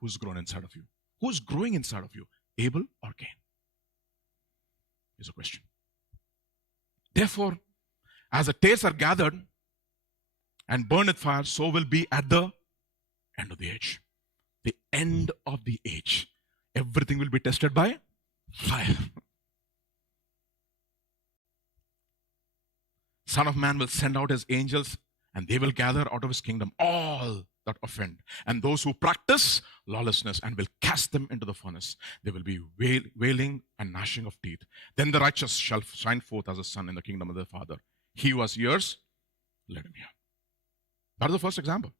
Who's grown inside of you? Who's growing inside of you? Abel or Cain? Is a question. Therefore, as the tares are gathered and burned with fire, so will be at the end of the age. The end of the age. Everything will be tested by fire. Son of Man will send out his angels and they will gather out of his kingdom all that offend, and those who practice lawlessness, and will cast them into the furnace. There will be wailing and gnashing of teeth. Then the righteous shall shine forth as a sun in the kingdom of their Father. He who has ears, let him hear. That is the first example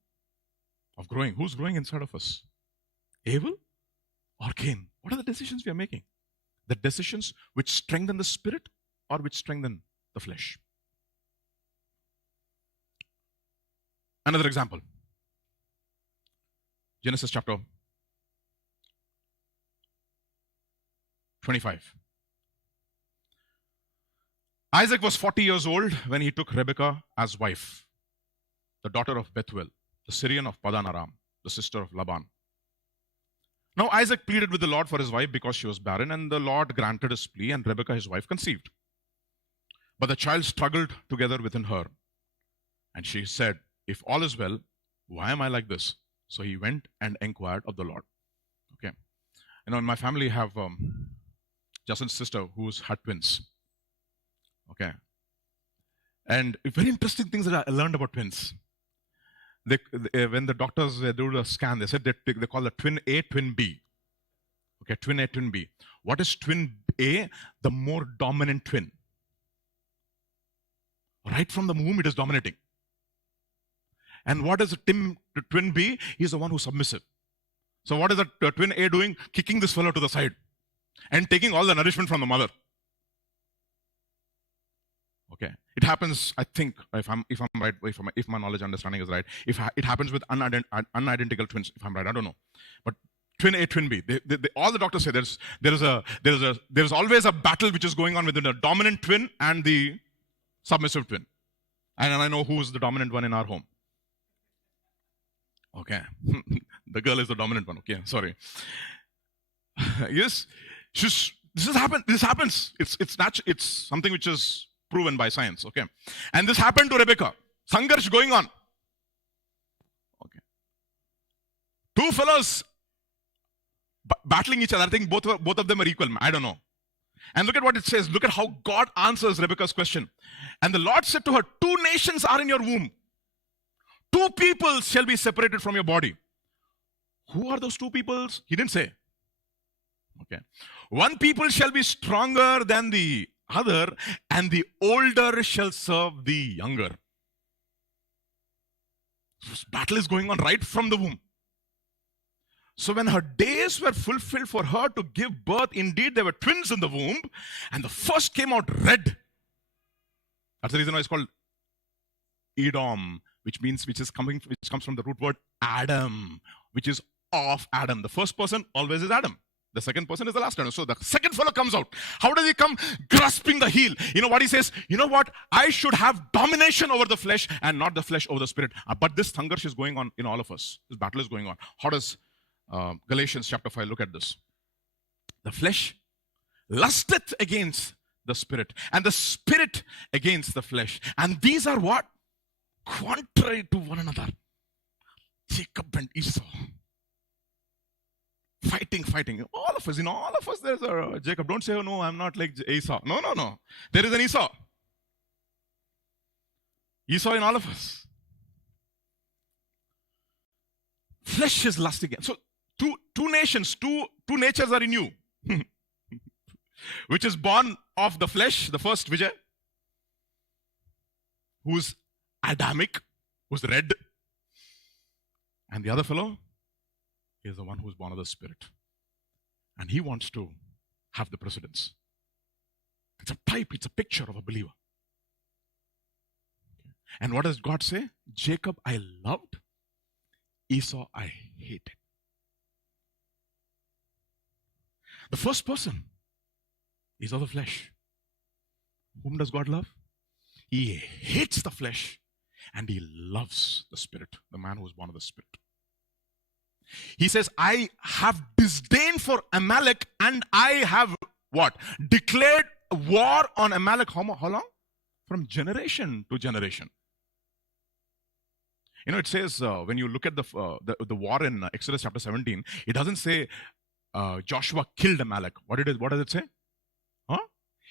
of growing. Who's growing inside of us? Abel or Cain? What are the decisions we are making? The decisions which strengthen the spirit or which strengthen the flesh? Another example. Genesis chapter 25. Isaac was 40 years old when he took Rebekah as wife, the daughter of Bethuel, the Syrian of Padan Aram, the sister of Laban. Now Isaac pleaded with the Lord for his wife because she was barren, and the Lord granted his plea, and Rebekah his wife conceived. But the child struggled together within her, and she said, if all is well, why am I like this? So he went and inquired of the Lord. Okay. You know, in my family have Justin's sister who's had twins. Okay. And very interesting things that I learned about twins. When the doctors do the scan, they said they call the twin A, twin B. Okay, twin A, twin B. What is twin A? The more dominant twin. Right from the womb, it is dominating. And what is the twin B? He's the one who's submissive. So what is the twin A doing? Kicking this fellow to the side and taking all the nourishment from the mother. Okay, it happens. I think if I'm right, if my knowledge understanding is right, it happens with unidentical twins. If I'm right, I don't know, but twin A, twin B. All the doctors say there's always a battle which is going on within the dominant twin and the submissive twin. And I know who is the dominant one in our home. Okay, the girl is the dominant one. Okay, sorry. Yes, this happens. It's natural. It's something which is proven by science. Okay, and this happened to Rebekah. Sangarsh going on. Okay, two fellows battling each other. I think both of them are equal. I don't know. And look at what it says. Look at how God answers Rebekah's question. And the Lord said to her, 2 nations are in your womb. 2 peoples shall be separated from your body. Who are those 2 peoples? He didn't say. Okay. 1 people shall be stronger than the other, and the older shall serve the younger. This battle is going on right from the womb. So when her days were fulfilled for her to give birth, indeed there were twins in the womb, and the first came out red. That's the reason why it's called Edom, which comes from the root word Adam, which is of Adam. The first person always is Adam. The second person is the last Adam. So the second fellow comes out. How does he come? Grasping the heel. You know what he says? You know what? I should have domination over the flesh and not the flesh over the spirit. But this sangarsh is going on in all of us. This battle is going on. How does Galatians chapter 5 look at this? The flesh lusteth against the spirit, and the spirit against the flesh. And these are what? Contrary to one another. Jacob and Esau. Fighting. All of us, there's a Jacob. Don't say, oh no, I'm not like Esau. No. There is an Esau. Esau in all of us. Flesh is lusting. So two nations, two natures are in you. Which is born of the flesh, the first Vijay, who's Adamic, who's red. And the other fellow is the one who's born of the Spirit. And he wants to have the precedence. It's a type, it's a picture of a believer. And what does God say? Jacob I loved, Esau I hated. The first person is of the flesh. Whom does God love? He hates the flesh and he loves the Spirit, the man who is born of the Spirit. He says, I have disdain for Amalek, and I have what? Declared war on Amalek. How long? From generation to generation. You know, it says, when you look at the war in Exodus chapter 17, it doesn't say Joshua killed Amalek. What does it say? Huh?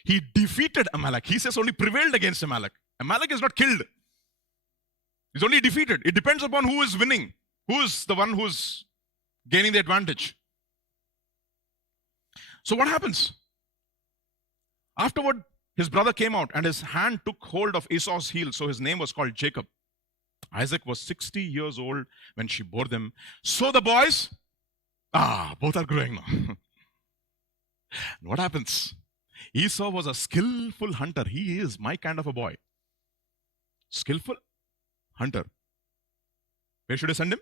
He defeated Amalek. He says only prevailed against Amalek. Amalek is not killed. He's only defeated. It depends upon who is winning. Who's the one who's gaining the advantage? So what happens? Afterward, his brother came out and his hand took hold of Esau's heel. So his name was called Jacob. Isaac was 60 years old when she bore them. So the boys, both are growing now. What happens? Esau was a skillful hunter. He is my kind of a boy. Skillful hunter. Where should I send him?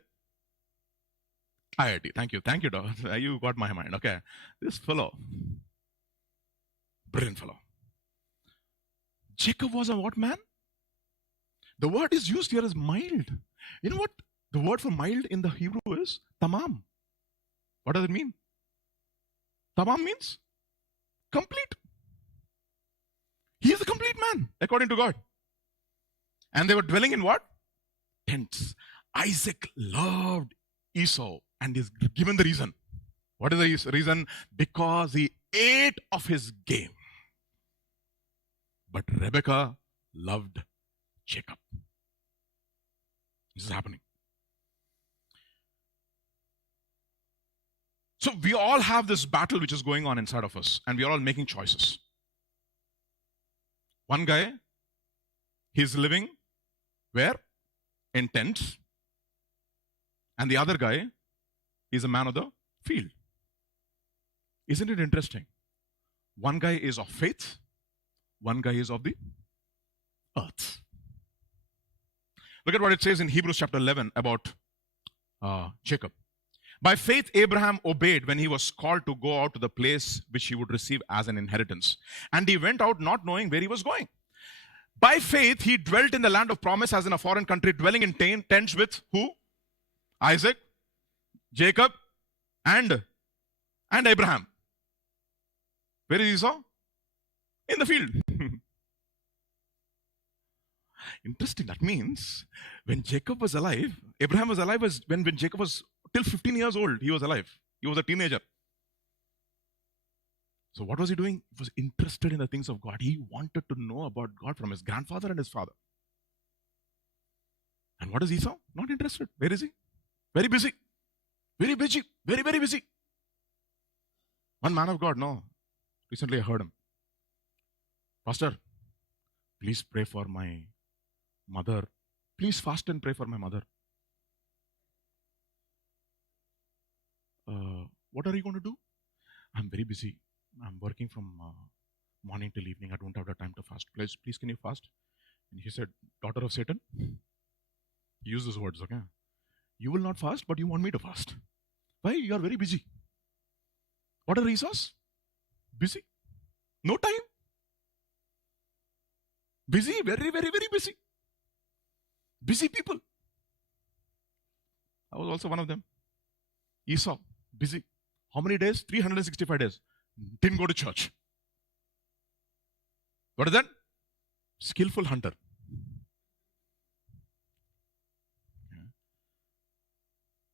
IIT. Thank you. Thank you, Doc. You got my mind. Okay. This fellow. Brilliant fellow. Jacob was a what man? The word is used here as mild. You know what? The word for mild in the Hebrew is tamam. What does it mean? Tamam means complete. He is a complete man, according to God. And they were dwelling in what? Tents. Isaac loved Esau and is given the reason. What is the reason? Because he ate of his game. But Rebekah loved Jacob. This is happening. So we all have this battle which is going on inside of us, and we are all making choices. One guy, he's living where? In tents. And the other guy is a man of the field. Isn't it interesting? One guy is of faith, one guy is of the earth. Look at what it says in Hebrews chapter 11 about Jacob. By faith, Abraham obeyed when he was called to go out to the place which he would receive as an inheritance. And he went out not knowing where he was going. By faith, he dwelt in the land of promise as in a foreign country, dwelling in tents with who? Isaac, Jacob, and Abraham. Where is Esau? In the field. Interesting. That means when Jacob was alive, Abraham was alive when Jacob was till 15 years old. He was alive. He was a teenager. So what was he doing? He was interested in the things of God. He wanted to know about God from his grandfather and his father. And what is Esau? Not interested. Where is he? Very busy. Very busy. Very, very busy. One man of God, no. Recently I heard him. Pastor, please pray for my mother. Please fast and pray for my mother. What are you going to do? I'm very busy. I'm working from morning till evening. I don't have the time to fast. Please can you fast? And he said, daughter of Satan. He used those words, okay? You will not fast, but you want me to fast. Why? You are very busy. What are Esau's? Busy. No time. Busy, very, very, very busy. Busy people. I was also one of them. Esau, busy. How many days? 365 days. Didn't go to church. What is that? Skillful hunter.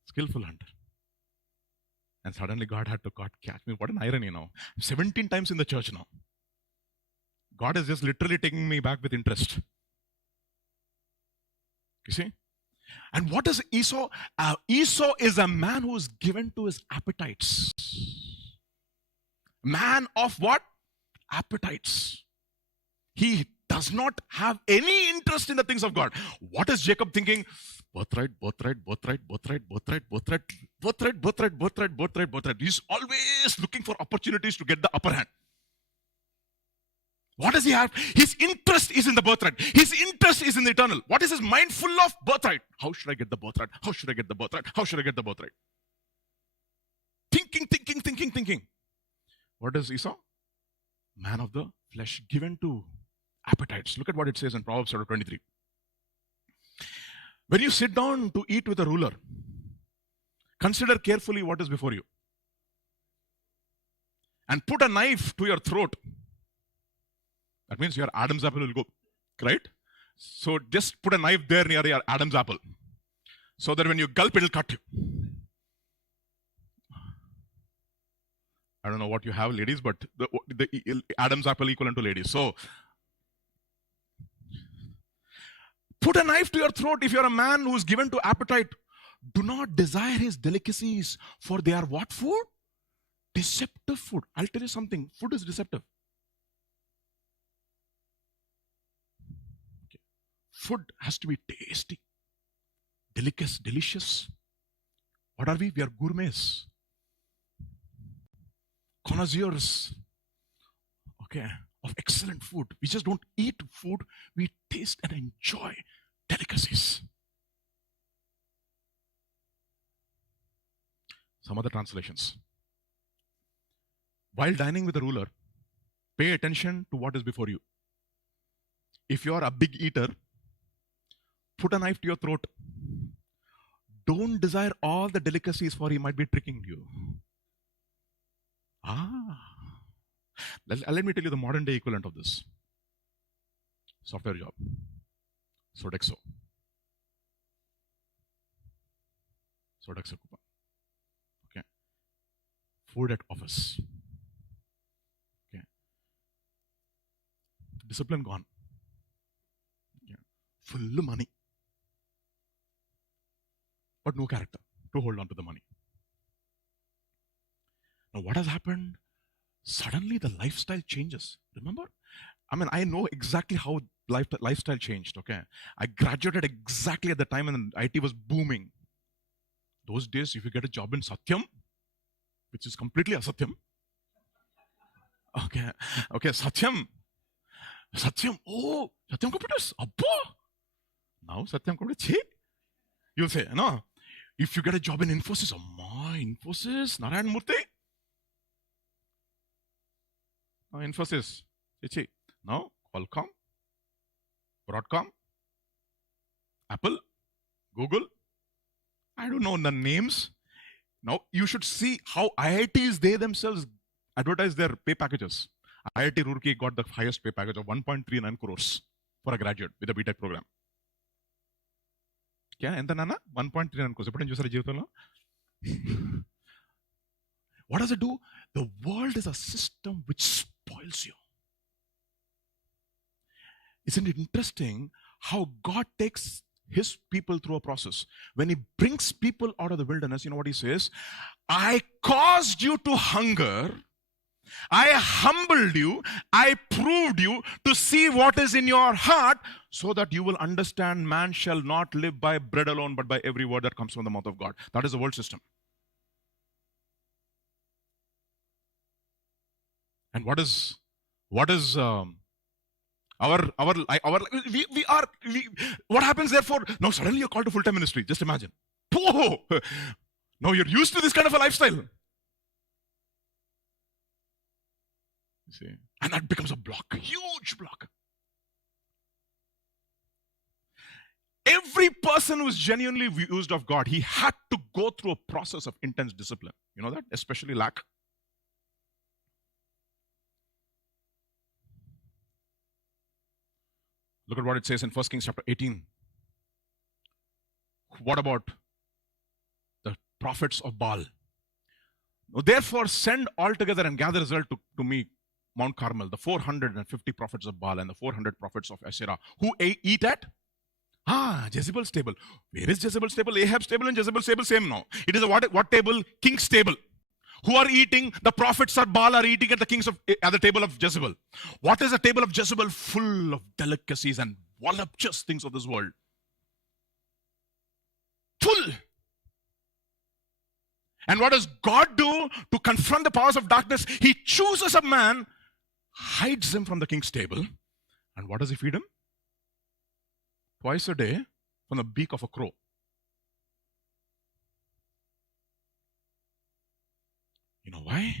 Skillful hunter. And suddenly God had to catch me. What an irony now. 17 times in the church now. God is just literally taking me back with interest. You see? And what is Esau? Esau is a man who is given to his appetites. Man of what? Appetites. He does not have any interest in the things of God. What is Jacob thinking? Birthright, birthright, birthright, birthright, birthright, birthright, birthright, birthright, birthright, birthright, birthright. He's always looking for opportunities to get the upper hand. What does he have? His interest is in the birthright. His interest is in the eternal. What is his mind full of? Birthright. How should I get the birthright? How should I get the birthright? How should I get the birthright? Thinking, thinking, thinking, thinking. What is Esau? Man of the flesh, given to appetites. Look at what it says in Proverbs chapter 23. When you sit down to eat with a ruler, consider carefully what is before you. And put a knife to your throat. That means your Adam's apple will go, right? So just put a knife there near your Adam's apple. So that when you gulp, it will cut you. I don't know what you have, ladies, but the Adam's apple equivalent to ladies. So, put a knife to your throat if you're a man who's given to appetite. Do not desire his delicacies, for they are what food? Deceptive food. I'll tell you something. Food is deceptive. Okay. Food has to be tasty, delicious. What are we? We are gourmets, connoisseurs, okay, of excellent food. We just don't eat food, we taste and enjoy delicacies. Some other translations. While dining with a ruler, pay attention to what is before you. If you are a big eater, put a knife to your throat. Don't desire all the delicacies, for he might be tricking you. Let me tell you the modern day equivalent of this. Software job. Sodexo coupon. Okay. Food at office. Okay. Discipline gone. Okay. Full money. But no character to hold on to the money. Now what has happened? Suddenly the lifestyle changes. Remember? I know exactly how lifestyle changed. Okay. I graduated exactly at the time when IT was booming. Those days, if you get a job in Satyam, which is completely asatyam. Okay. Satyam. Oh, Satyam Computers. Abba. Now Satyam Computers. You'll say, no. If you get a job in Infosys, Infosys, Narayan Murthy. Infosys. Now, Qualcomm, Broadcom, Apple, Google. I don't know the names. Now, you should see how IITs, they themselves advertise their pay packages. IIT Roorkee got the highest pay package of 1.39 crores for a graduate with a BTech program. Enta nana 1.39 crores. Eppudu chusara jeevithamlo? What does it do? The world is a system which spoils you. Isn't it interesting how God takes his people through a process? When he brings people out of the wilderness, you know what he says? I caused you to hunger. I humbled you. I proved you to see what is in your heart, so that you will understand man shall not live by bread alone, but by every word that comes from the mouth of God. That is the world system. And what happens therefore? Now suddenly you're called to full-time ministry. Just imagine. Oh, now you're used to this kind of a lifestyle. You see? And that becomes a block, a huge block. Every person who is genuinely used of God, he had to go through a process of intense discipline. You know that? Especially lack. Look at what it says in 1 Kings chapter 18. What about the prophets of Baal? Therefore, send all together and gather Israel to me, Mount Carmel, the 450 prophets of Baal and the 400 prophets of Asherah, who eat at Jezebel's table. Where is Jezebel's table? Ahab's table and Jezebel's table same now. It is a what table? King's table. Who are eating? The prophets of Baal are eating at the table of Jezebel. What is the table of Jezebel? Full of delicacies and voluptuous things of this world. Full. And what does God do to confront the powers of darkness? He chooses a man, hides him from the king's table, and what does he feed him? Twice a day from the beak of a crow. You know why?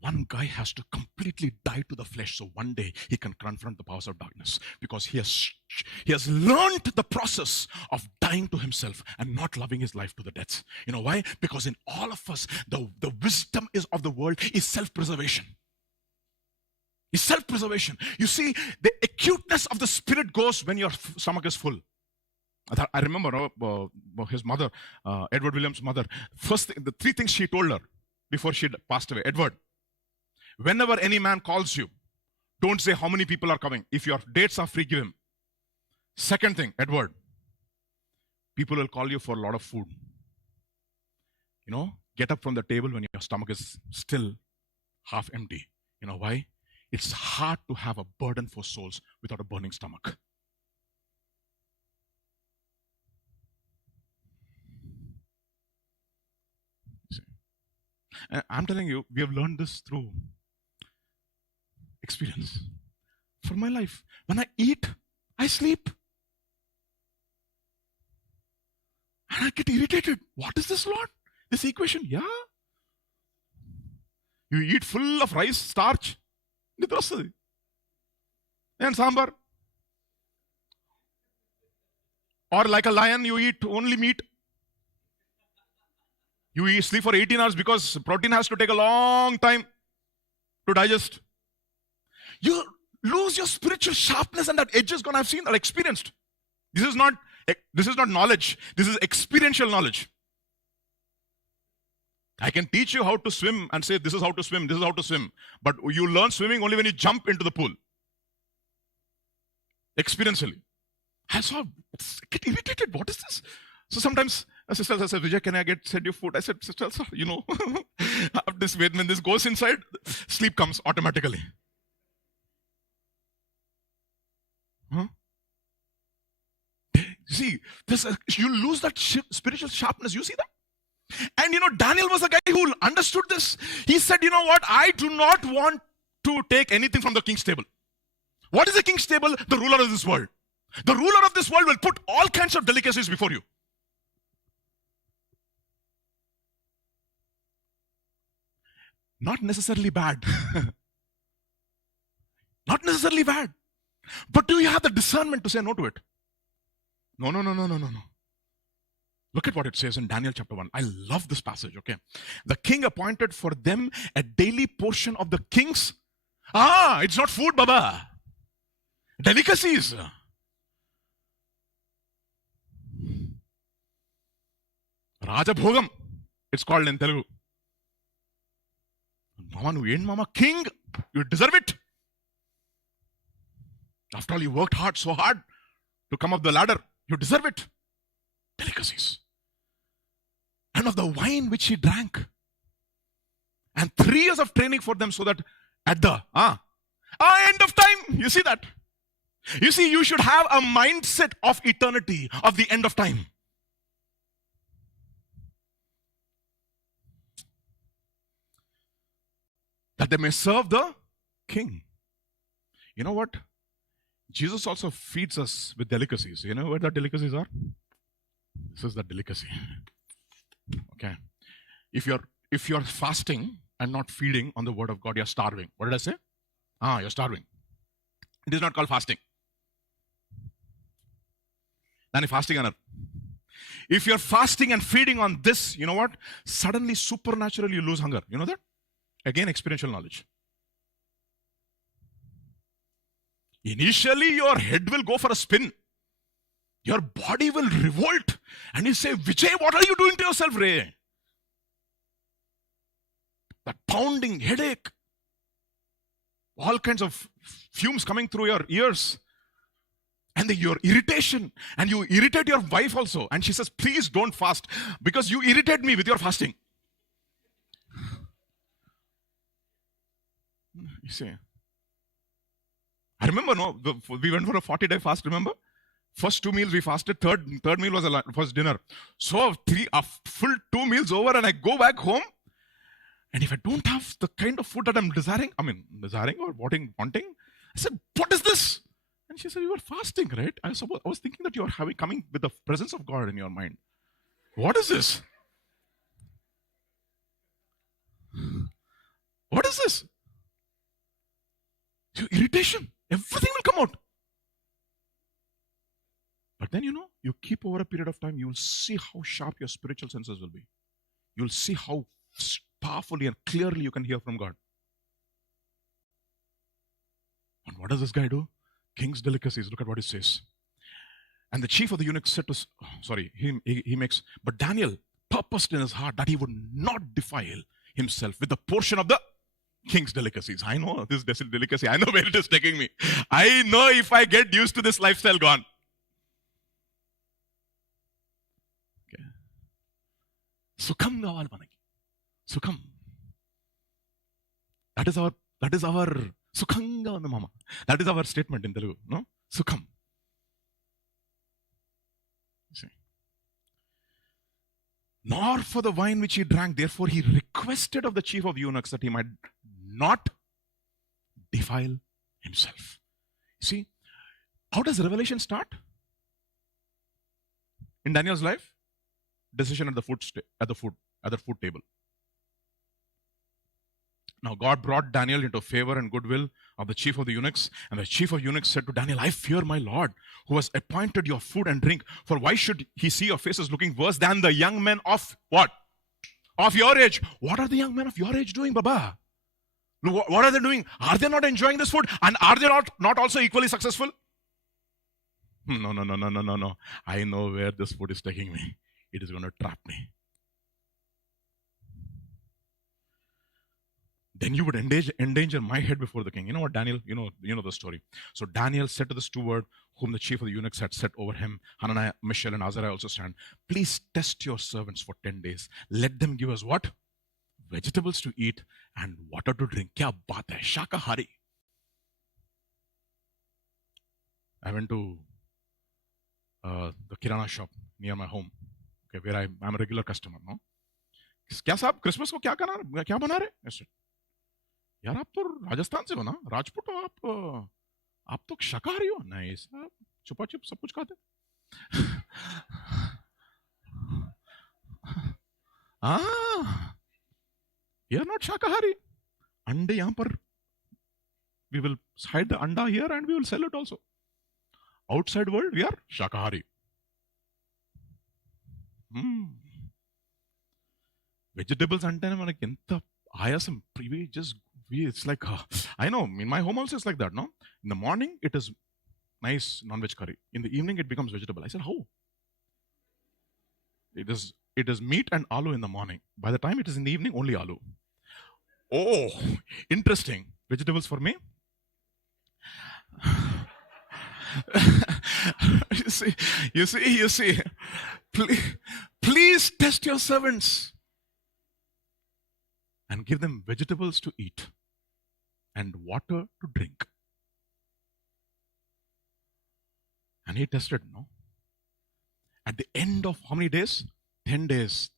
One guy has to completely die to the flesh, so one day he can confront the powers of darkness, because he has learned the process of dying to himself and not loving his life to the death. You know why? Because in all of us, the wisdom of the world is self-preservation. It's self-preservation. You see, the acuteness of the spirit goes when your stomach is full. I remember his mother, Edward Williams' mother. First thing, the three things she told her before she passed away. Edward, whenever any man calls you, don't say how many people are coming. If your dates are free, give him. Second thing, Edward, people will call you for a lot of food. get up from the table when your stomach is still half empty. You know why? It's hard to have a burden for souls without a burning stomach. And I'm telling you, we have learned this through experience. For my life, when I eat, I sleep. And I get irritated. What is this, Lord? This equation? Yeah. You eat full of rice, starch, and sambar. Or like a lion, you eat only meat. You sleep for 18 hours because protein has to take a long time to digest. You lose your spiritual sharpness, and that edge is gone. I've seen or experienced. This is not knowledge. This is experiential knowledge. I can teach you how to swim and say this is how to swim, this is how to swim. But you learn swimming only when you jump into the pool. Experientially. I get irritated. What is this? So sometimes a sister says, Vijay, can I send you food? I said, sister, when this goes inside, sleep comes automatically. Huh? See, you lose that spiritual sharpness. You see that? And Daniel was a guy who understood this. He said, you know what? I do not want to take anything from the king's table. What is the king's table? The ruler of this world. The ruler of this world will put all kinds of delicacies before you. Not necessarily bad. Not necessarily bad. But do you have the discernment to say no to it? No. Look at what it says in Daniel chapter 1. I love this passage, okay? The king appointed for them a daily portion of the king's. It's not food, Baba. Delicacies. Rajabhogam, it's called in Telugu. Mama, king, you deserve it. After all, you worked so hard to come up the ladder. You deserve it. Delicacies. And of the wine which he drank. And 3 years of training for them so that at the end of time, you see that? You see, you should have a mindset of eternity, of the end of time. That they may serve the king. You know what? Jesus also feeds us with delicacies. You know what the delicacies are? This is the delicacy. Okay. If you're fasting and not feeding on the word of God, you're starving. What did I say? You're starving. It is not called fasting. Then fasting on earth. If you're fasting and feeding on this, you know what? Suddenly, supernaturally, you lose hunger. You know that? Again, experiential knowledge. Initially, your head will go for a spin. Your body will revolt. And you say, Vijay, what are you doing to yourself, Ray? That pounding headache. All kinds of fumes coming through your ears. And your irritation. And you irritate your wife also. And she says, please don't fast. Because you irritate me with your fasting. You see. I remember, we went for a 40-day fast, remember? First 2 meals we fasted, third meal was dinner. So full 2 meals over and I go back home. And if I don't have the kind of food that I'm desiring or wanting, I said, what is this? And she said, you were fasting, right? I was thinking that you are coming with the presence of God in your mind. What is this? What is this? Your irritation. Everything will come out. But then, you keep over a period of time, you will see how sharp your spiritual senses will be. You will see how powerfully and clearly you can hear from God. And what does this guy do? King's delicacies. Look at what he says. And the chief of the eunuchs said to, but Daniel purposed in his heart that he would not defile himself with the portion of the king's delicacies. I know this delicacy. I know where it is taking me. I know if I get used to this lifestyle, gone. Okay. సుఖం కావాలి మనకి. సుఖం. That is hour సుఖంగా ఉంది మామ. That is our statement in Telugu. No, సుఖం. Nor for the wine which he drank, therefore he requested of the chief of eunuchs that he might not defile himself. See, how does revelation start? In Daniel's life, decision at the food table. Now God brought Daniel into favor and goodwill of the chief of the eunuchs, and the chief of eunuchs said to Daniel, I fear my Lord, who has appointed your food and drink, for why should he see your faces looking worse than the young men of what? Of your age. What are the young men of your age doing, Baba? What are they doing? Are they not enjoying this food? And are they not also equally successful? No. I know where this food is taking me. It is going to trap me. Then you would endanger my head before the king. You know what, Daniel? You know the story. So Daniel said to the steward, whom the chief of the eunuchs had set over him, Hananiah, Mishael, and Azariah also stand. Please test your servants for 10 days. Let them give us what? Vegetables to eat and water to drink. Kya baat hai? Shakahari. I went to the Kirana shop near my home, okay, where I'm a regular customer. No? क्या साहब Christmas को क्या बना रहे? यार आप तो राजस्थान से हो ना, राजपूत हो आप तो शाकाहारी हो? नहीं साहब, छुपा छुप सब कुछ खाते. We are not shakahari. अंडे यहाँ पर, we will hide the anda here and we will sell it also. Outside world we are shakahari. Vegetables అంటేనే మనకి ఎంత ఆయాసం. It's like, I know, in my home also it's like that, no? In the morning, it is nice non-veg curry. In the evening, it becomes vegetable. I said, how? It is meat and aloo in the morning. By the time it is in the evening, only aloo. Oh, interesting. Vegetables for me? You see. Please test your servants and give them vegetables to eat and water to drink. And he tested, no? At the end of how many days? 10 days.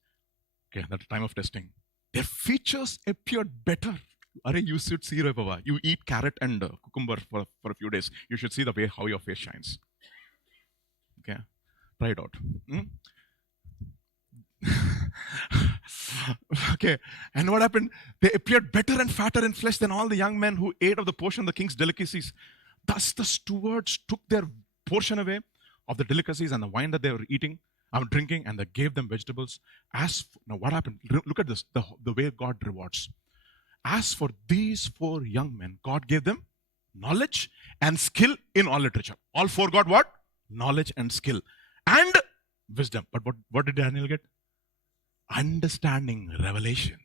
Okay, that's the time of testing. Their features appeared better. You should see, Baba. You eat carrot and cucumber for a few days. You should see the way how your face shines. Okay, try it out. Okay, and what happened? They appeared better and fatter in flesh than all the young men who ate of the portion of the king's delicacies. Thus the stewards took their portion away of the delicacies and the wine that they were drinking, and they gave them vegetables. Now what happened? Look at this, the way God rewards. As for these 4 young men, God gave them knowledge and skill in all literature. All 4 got what? Knowledge and skill and wisdom. But what did Daniel get? Understanding, revelation.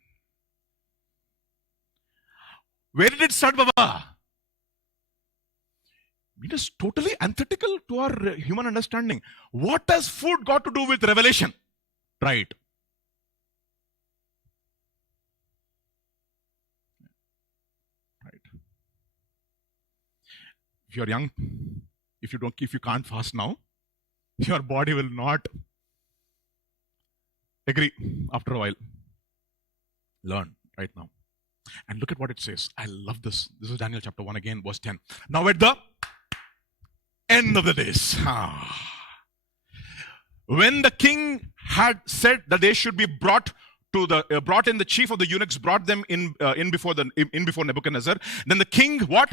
Where did it start, Baba? It is totally antithetical to our human understanding. What has food got to do with revelation? Try it. Right. If you're young, if you can't fast now, your body will not agree after a while. Learn right now. And look at what it says. I love this. This is Daniel chapter 1 again, verse 10. Now at the end of the days, when the king had said that they should be brought in, the chief of the eunuchs brought them in before Nebuchadnezzar. Then the king what?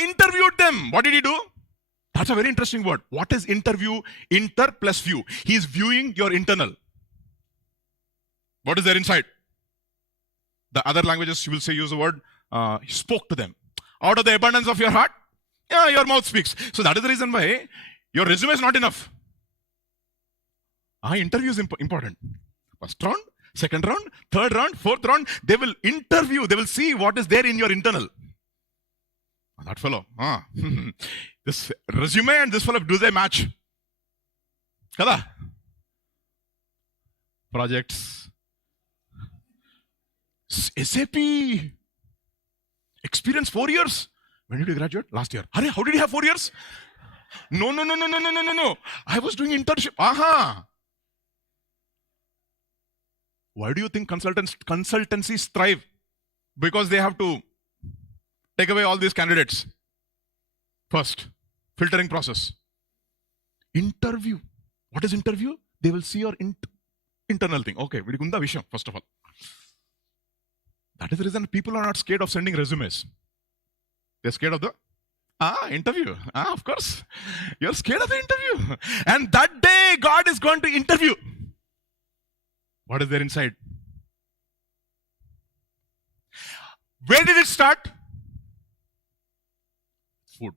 Interviewed them. What did he do? That's a very interesting word. What is interview? Inter plus view. He is viewing your internal. What is there inside? The other languages you will say use the word he spoke to them. Out of the abundance of your heart, your mouth speaks. So that is the reason why your resume is not enough. Interview is important. First round, second round, third round, fourth round, they will interview. They will see what is there in your internal. That fellow, this resume and this fellow, do they match? Kada? projects, SAP, experience 4 years. When did you graduate? Last year. Hurry, how did you have 4 years? No. I was doing internship. Aha. Why do you think consultancies thrive? Because they have to take away all these candidates. First, filtering process. Interview. What is interview? They will see your internal thing. Okay, vidikunda visham, first of all. That is the reason people are not scared of sending resumes. They're scared of the interview. Of course. You're scared of the interview. And that day, God is going to interview. What is there inside? Where did it start? Food.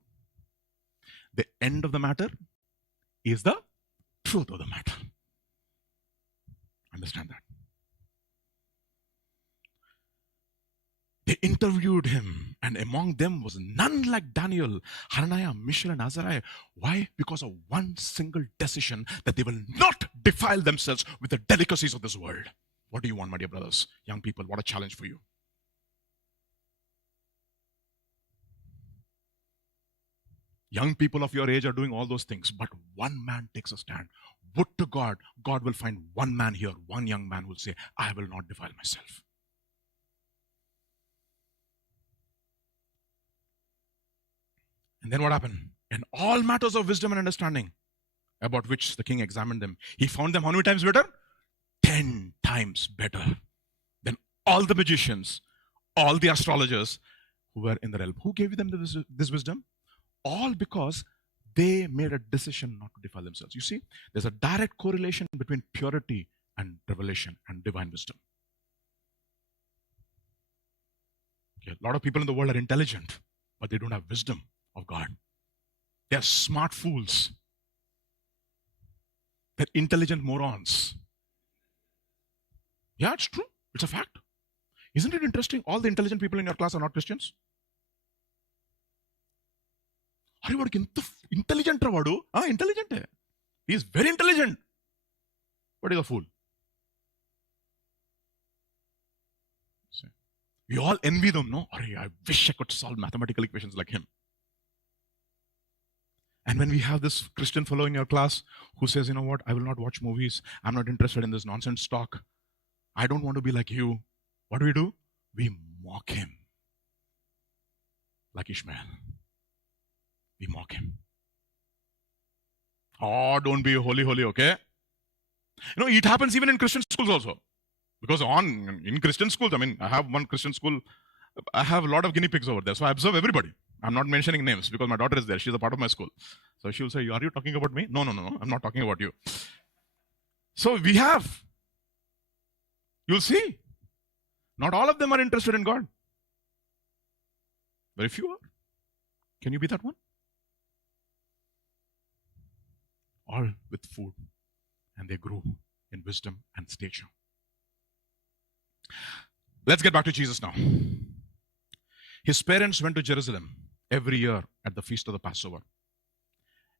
The end of the matter is the truth of the matter. Understand that. They interviewed him, and among them was none like Daniel, Hananiah, Mishael, and Azariah. Why? Because of one single decision that they will not defile themselves with the delicacies of this world. What do you want, my dear brothers, young people? What a challenge for you. Young people of your age are doing all those things, but one man takes a stand. Would to God, God will find one man here, one young man who will say, I will not defile myself. And then what happened? In all matters of wisdom and understanding, about which the king examined them, he found them how many times better? 10 times better than all the magicians, all the astrologers who were in the realm. Who gave them this wisdom? All because they made a decision not to defile themselves. You see, there's a direct correlation between purity and revelation and divine wisdom. Okay, a lot of people in the world are intelligent, but they don't have wisdom of God. They're smart fools. They're intelligent morons. Yeah, it's true. It's a fact. Isn't it interesting? All the intelligent people in your class are not Christians. Are you intelligent? Intelligent. He is very intelligent. But he's a fool. We all envy them, no? I wish I could solve mathematical equations like him. And when we have this Christian fellow in your class who says, you know what, I will not watch movies. I'm not interested in this nonsense talk. I don't want to be like you. What do? We mock him. Like Ishmael. We mock him. Oh, don't be holy, okay? You know, it happens even in Christian schools also. Because in Christian schools, I have one Christian school, I have a lot of guinea pigs over there. So I observe everybody. I'm not mentioning names because my daughter is there. She's a part of my school. So she'll say, are you talking about me? No. I'm not talking about you. So you'll see. Not all of them are interested in God. Very few are. Can you be that one? All with food. And they grew in wisdom and stature. Let's get back to Jesus now. His parents went to Jerusalem every year at the feast of the Passover.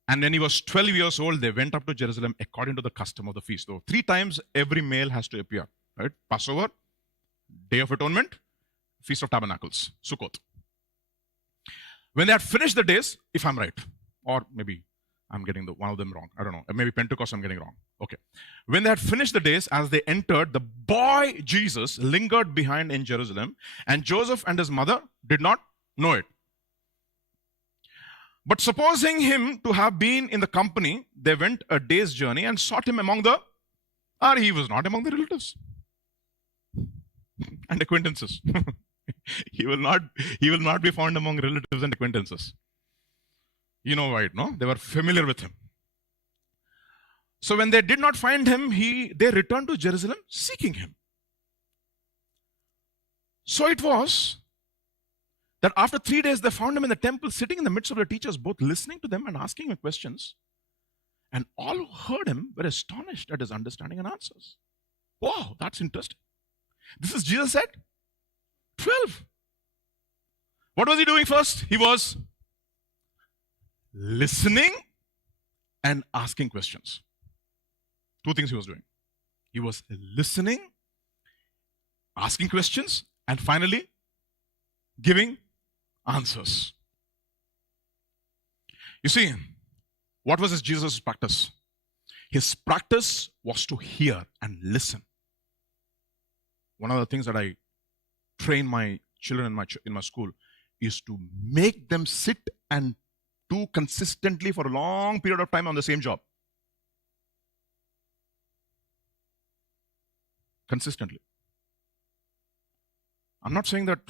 And when he was 12 years old, they went up to Jerusalem according to the custom of the feast. So 3 times every male has to appear. Right? Passover, Day of Atonement, Feast of Tabernacles, Sukkot. When they had finished the days, if I'm right, or maybe I'm getting one of them wrong. I don't know. Maybe Pentecost I'm getting wrong. Okay. When they had finished the days, as they entered, the boy Jesus lingered behind in Jerusalem, and Joseph and his mother did not know it. But supposing him to have been in the company, they went a day's journey and sought him among he was not among the relatives and acquaintances. He will not be found among relatives and acquaintances. You know why, no? They were familiar with him. So when they did not find him, they returned to Jerusalem seeking him. So it was that after 3 days they found him in the temple, sitting in the midst of the teachers, both listening to them and asking him questions. And all who heard him were astonished at his understanding and answers. Wow, that's interesting. This is Jesus at 12. What was he doing first? He was listening and asking questions. 2 things he was doing. He was listening, asking questions, and finally giving answers. You see, what was Jesus' practice? His practice was to hear and listen. One of the things that I train my children in my school is to make them sit and do consistently for a long period of time on the same job. Consistently. I'm not saying that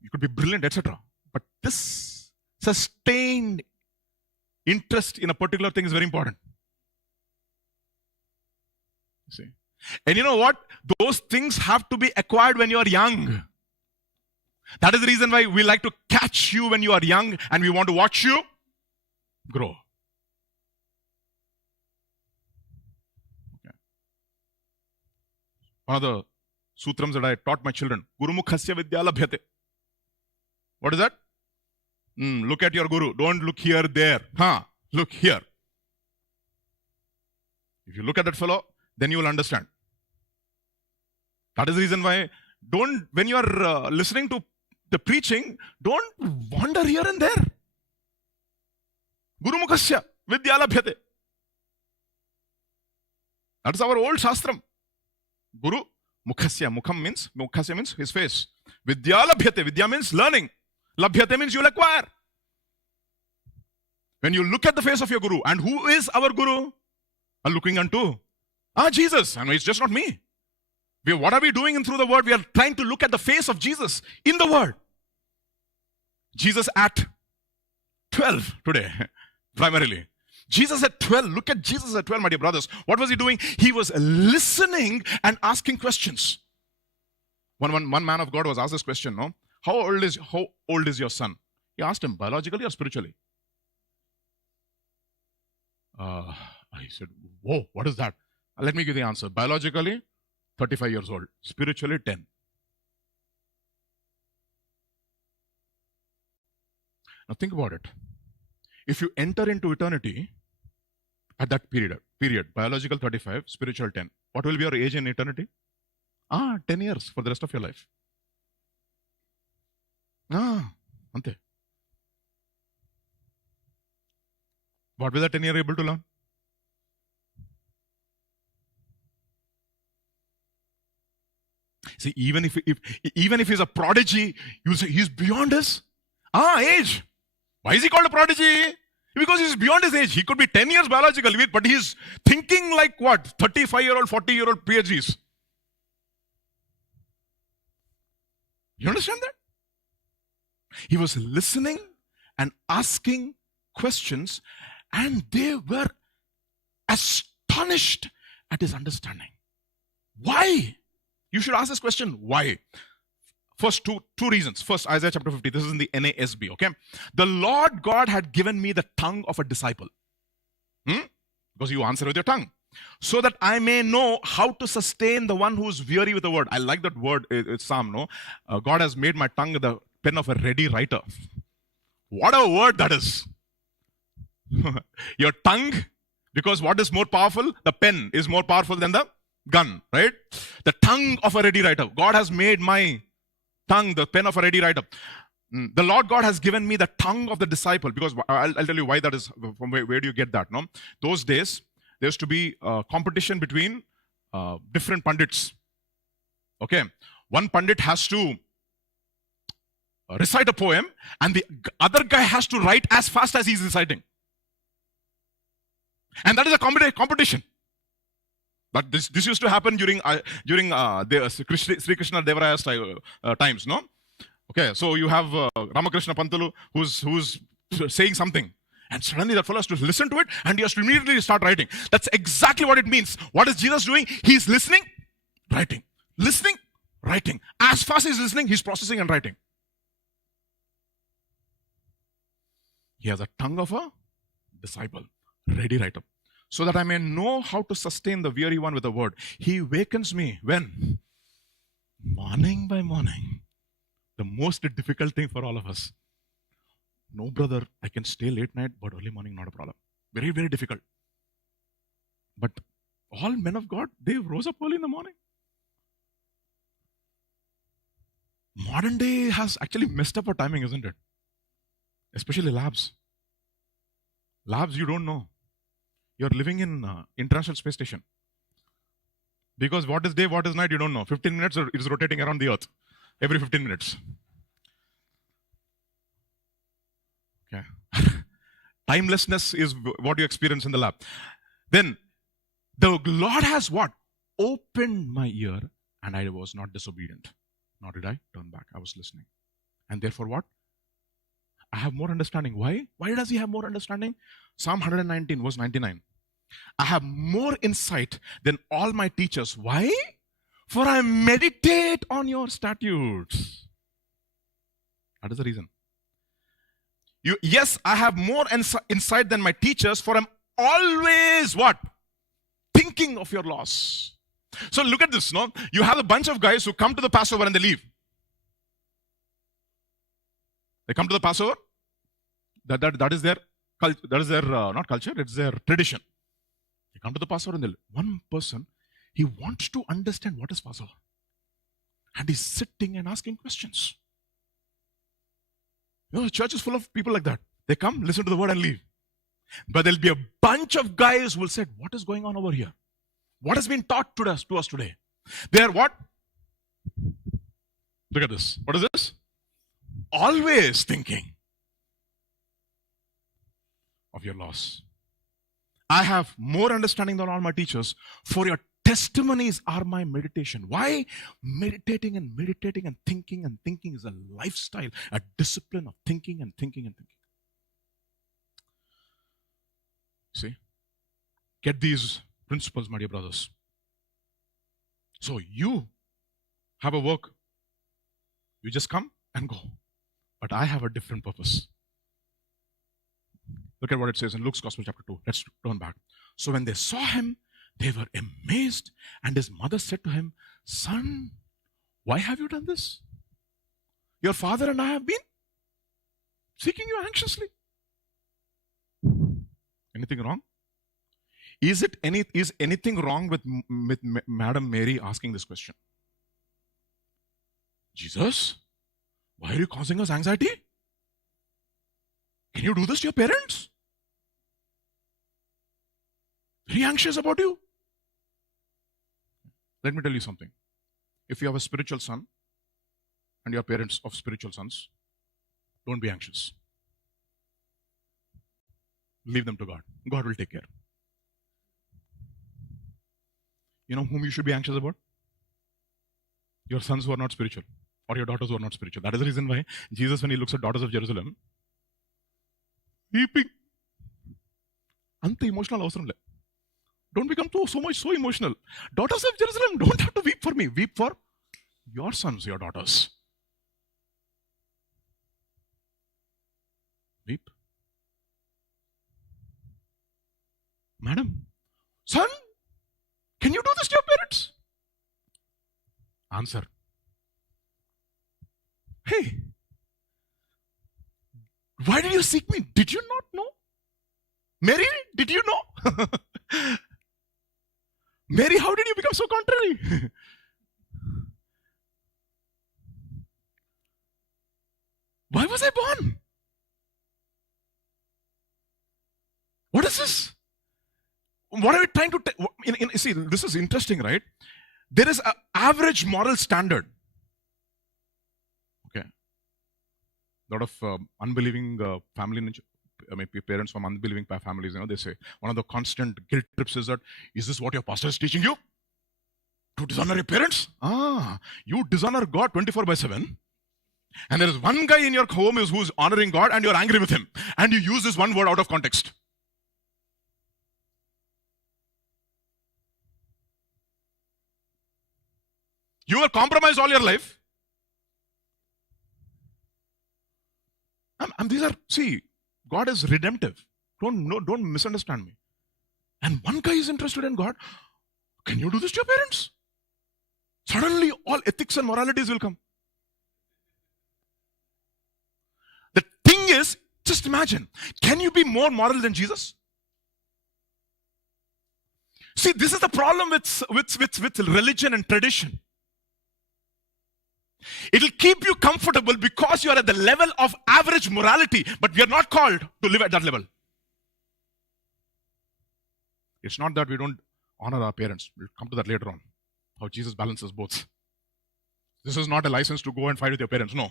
you could be brilliant, etc. But this sustained interest in a particular thing is very important. You see? And you know what? Those things have to be acquired when you are young. That is the reason why we like to catch you when you are young and we want to watch you grow. Okay. One of the sutrams that I taught my children, Guru Mukhasya Vidya Labhyate. What is that? Look at your Guru. Don't look here, there. Look here. If you look at that fellow, then you will understand. That is the reason why when you are listening to the preaching, don't wander here and there. Guru Mukhasya Vidya Labhyate. That is our old Shastram. Guru Mukhasya. Mukhasya means his face. Vidya Labhyate. Vidya means learning. Labhyate means you will acquire. When you look at the face of your Guru, and who is our Guru? Are looking unto Jesus. And it's just not me. What are we doing through the word? We are trying to look at the face of Jesus in the word. Jesus at 12 today, primarily. Jesus at 12. Look at Jesus at 12, my dear brothers. What was he doing? He was listening and asking questions. One man of God was asked this question, no? How old is your son? He asked him, biologically or spiritually? He said, whoa, what is that? Let me give the answer. Biologically, 35 years old. Spiritually, 10. Now think about it. If you enter into eternity at that period, biological 35, spiritual 10, what will be your age in eternity? 10 years for the rest of your life. Ante. What will that 10 year able to learn? See, even if he's a prodigy, you'll say he's beyond his age. Why is he called a prodigy? Because he's beyond his age. He could be 10 years biologically, but he's thinking like what? 35-year-old, 40-year-old PhDs. You understand that? He was listening and asking questions, and they were astonished at his understanding. Why? You should ask this question, why? First, two reasons. First, Isaiah chapter 50. This is in the NASB, okay? The Lord God had given me the tongue of a disciple. Because you answer with your tongue. So that I may know how to sustain the one who is weary with the word. I like that word, it's Psalm, no? God has made my tongue the pen of a ready writer. What a word that is. Your tongue, because what is more powerful? The pen is more powerful than the gun, right? The tongue of a ready writer. God has made my tongue the pen of a ready writer. The Lord God has given me the tongue of the disciple, because I'll tell you why that is. From where do you get that? No, those days there used to be a competition between different pundits. Okay, one pundit has to recite a poem, and the other guy has to write as fast as he's reciting, and that is a competition. But this used to happen during Sri Krishna Devaraya's times, no? Okay, so you have Ramakrishna Pantalu who's saying something, and suddenly that fellow has to listen to it, and he has to immediately start writing. That's exactly what it means. What is Jesus doing? He's listening, writing. Listening, writing. As fast as he's listening, he's processing and writing. He has a tongue of a disciple, ready writer. So that I may know how to sustain the weary one with a word. He wakens me when? Morning by morning. The most difficult thing for all of us. No, brother, I can stay late night, but early morning, not a problem. Very, very difficult. But All men of God, they rose up early in the morning. Modern day has actually messed up our timing, isn't it? Especially labs. Labs, you don't know. You're living in International Space Station. Because what is day, what is night, you don't know. 15 minutes, it is rotating around the earth. Every 15 minutes. Okay. Timelessness is what you experience in the lab. Then, the Lord has what? Opened my ear, and I was not disobedient. Nor did I turn back. I was listening. And therefore what? I have more understanding. Why? Why does he have more understanding? Psalm 119 verse 99. I have more insight than all my teachers. Why? For I meditate on your statutes. That is the reason. Yes, I have more insight than my teachers, for I'm always what? Thinking of your laws. So look at this, no? You have a bunch of guys who come to the Passover and they leave. They come to the Passover. That is their culture. That is their not culture. It's their tradition. They come to the Passover and they leave. One person, he wants to understand what is Passover, and he's sitting and asking questions. You know, the church is full of people like that. They come, listen to the word, and leave. But there'll be a bunch of guys who will say, "What is going on over here? What has been taught to us today?" They are what? Look at this. What is this? Always thinking of your laws. I have more understanding than all my teachers, for your testimonies are my meditation. Why? Meditating and thinking is a lifestyle, a discipline of thinking and thinking and thinking. See? Get these principles, my dear brothers. So you have a work. You just come and go. But I have a different purpose. Look at what it says in Luke's Gospel chapter 2. Let's turn back. So when they saw him, they were amazed, and his mother said to him, "Son, why have you done this? Your father and I have been seeking you anxiously." Anything wrong? Is anything wrong with Madam Mary asking this question? Jesus, why are you causing us anxiety? Can you do this to your parents? Very anxious about you. Let me tell you something. If you have a spiritual son and your parents of spiritual sons, don't be anxious. Leave them to God. God will take care. You know whom you should be anxious about? Your sons who are not spiritual, or your daughters who are not spiritual. That is the reason why Jesus, when he looks at daughters of Jerusalem, weeping. Anta emotional avasram le. Don't become so emotional. Daughters of Jerusalem, don't have to weep for me. Weep for your sons, your daughters. Weep. Madam, son, can you do this to your parents? Answer. Hey, why did you seek me? Did you not know? Mary, did you know? Mary, how did you become so contrary? Why was I born? What is this? What are we trying to see, this is interesting, right? There is an average moral standard. Okay. A lot of unbelieving parents from unbelieving families, they say one of the constant guilt trips is that, is this what your pastor is teaching you? To dishonor your parents? You dishonor God 24/7. And there is one guy in your home who's honoring God, and you're angry with him. And you use this one word out of context. You will compromise all your life. And these are, see, God is redemptive. Don't misunderstand me. And one guy is interested in God. Can you do this to your parents? Suddenly all ethics and moralities will come. The thing is, just imagine, can you be more moral than Jesus? See, this is the problem with religion and tradition. It'll keep you comfortable because you are at the level of average morality, but we are not called to live at that level. It's not that we don't honor our parents. We'll come to that later on. How Jesus balances both. This is not a license to go and fight with your parents. No.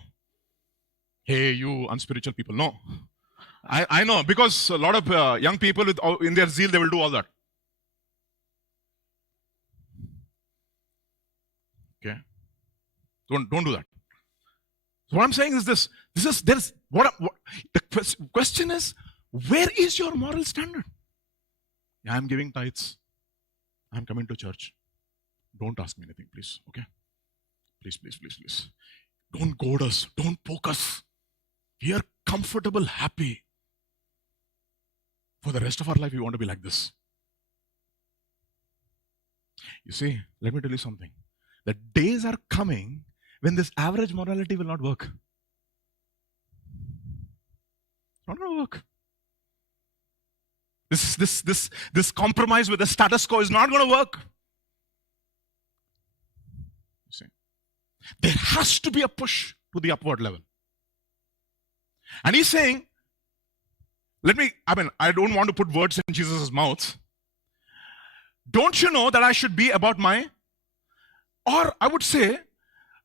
Hey, you unspiritual people. No. I know, because a lot of young people in their zeal, they will do all that. Okay. Don't do that. So what I'm saying is this. The question is, where is your moral standard? I'm giving tithes. I'm coming to church. Don't ask me anything, please. Okay? Please. Don't goad us. Don't poke us. We are comfortable, happy. For the rest of our life, we want to be like this. You see, let me tell you something. The days are coming when this average morality will not work. It's not going to work. This compromise with the status quo is not going to work. You see, there has to be a push to the upward level. And he's saying, I don't want to put words in Jesus' mouth. Don't you know that I should be about or I would say,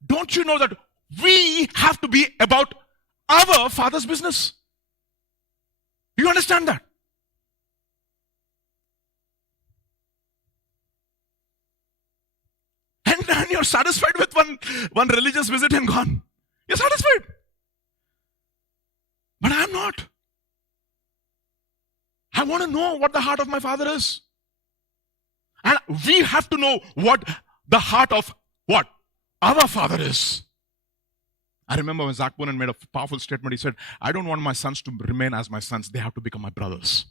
don't you know that we have to be about our Father's business? Do you understand that? And you're satisfied with one religious visit and gone. You're satisfied. But I'm not. I want to know what the heart of my Father is. And we have to know what the heart of what our Father is. I remember when Zach Bonin made a powerful statement. He said, I don't want my sons to remain as my sons. They have to become my brothers.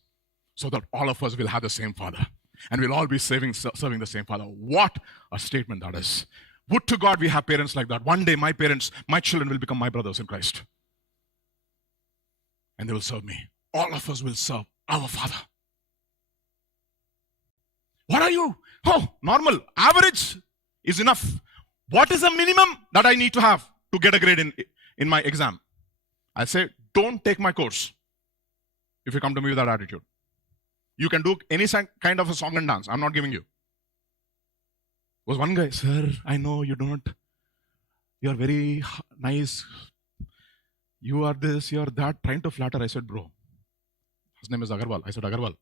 So that all of us will have the same Father. And we'll all be serving the same Father. What a statement that is. Would to God we have parents like that. One day my children will become my brothers in Christ. And they will serve me. All of us will serve our Father. What are you? Oh, normal. Average is enough. What is the minimum that I need to have to get a grade in my exam? I say, don't take my course if you come to me with that attitude. You can do any kind of a song and dance. I'm not giving you. Was one guy, sir, I know you don't. You're very nice. You are this, you are that. Trying to flatter. I said, bro. His name is Agarwal. I said, Agarwal.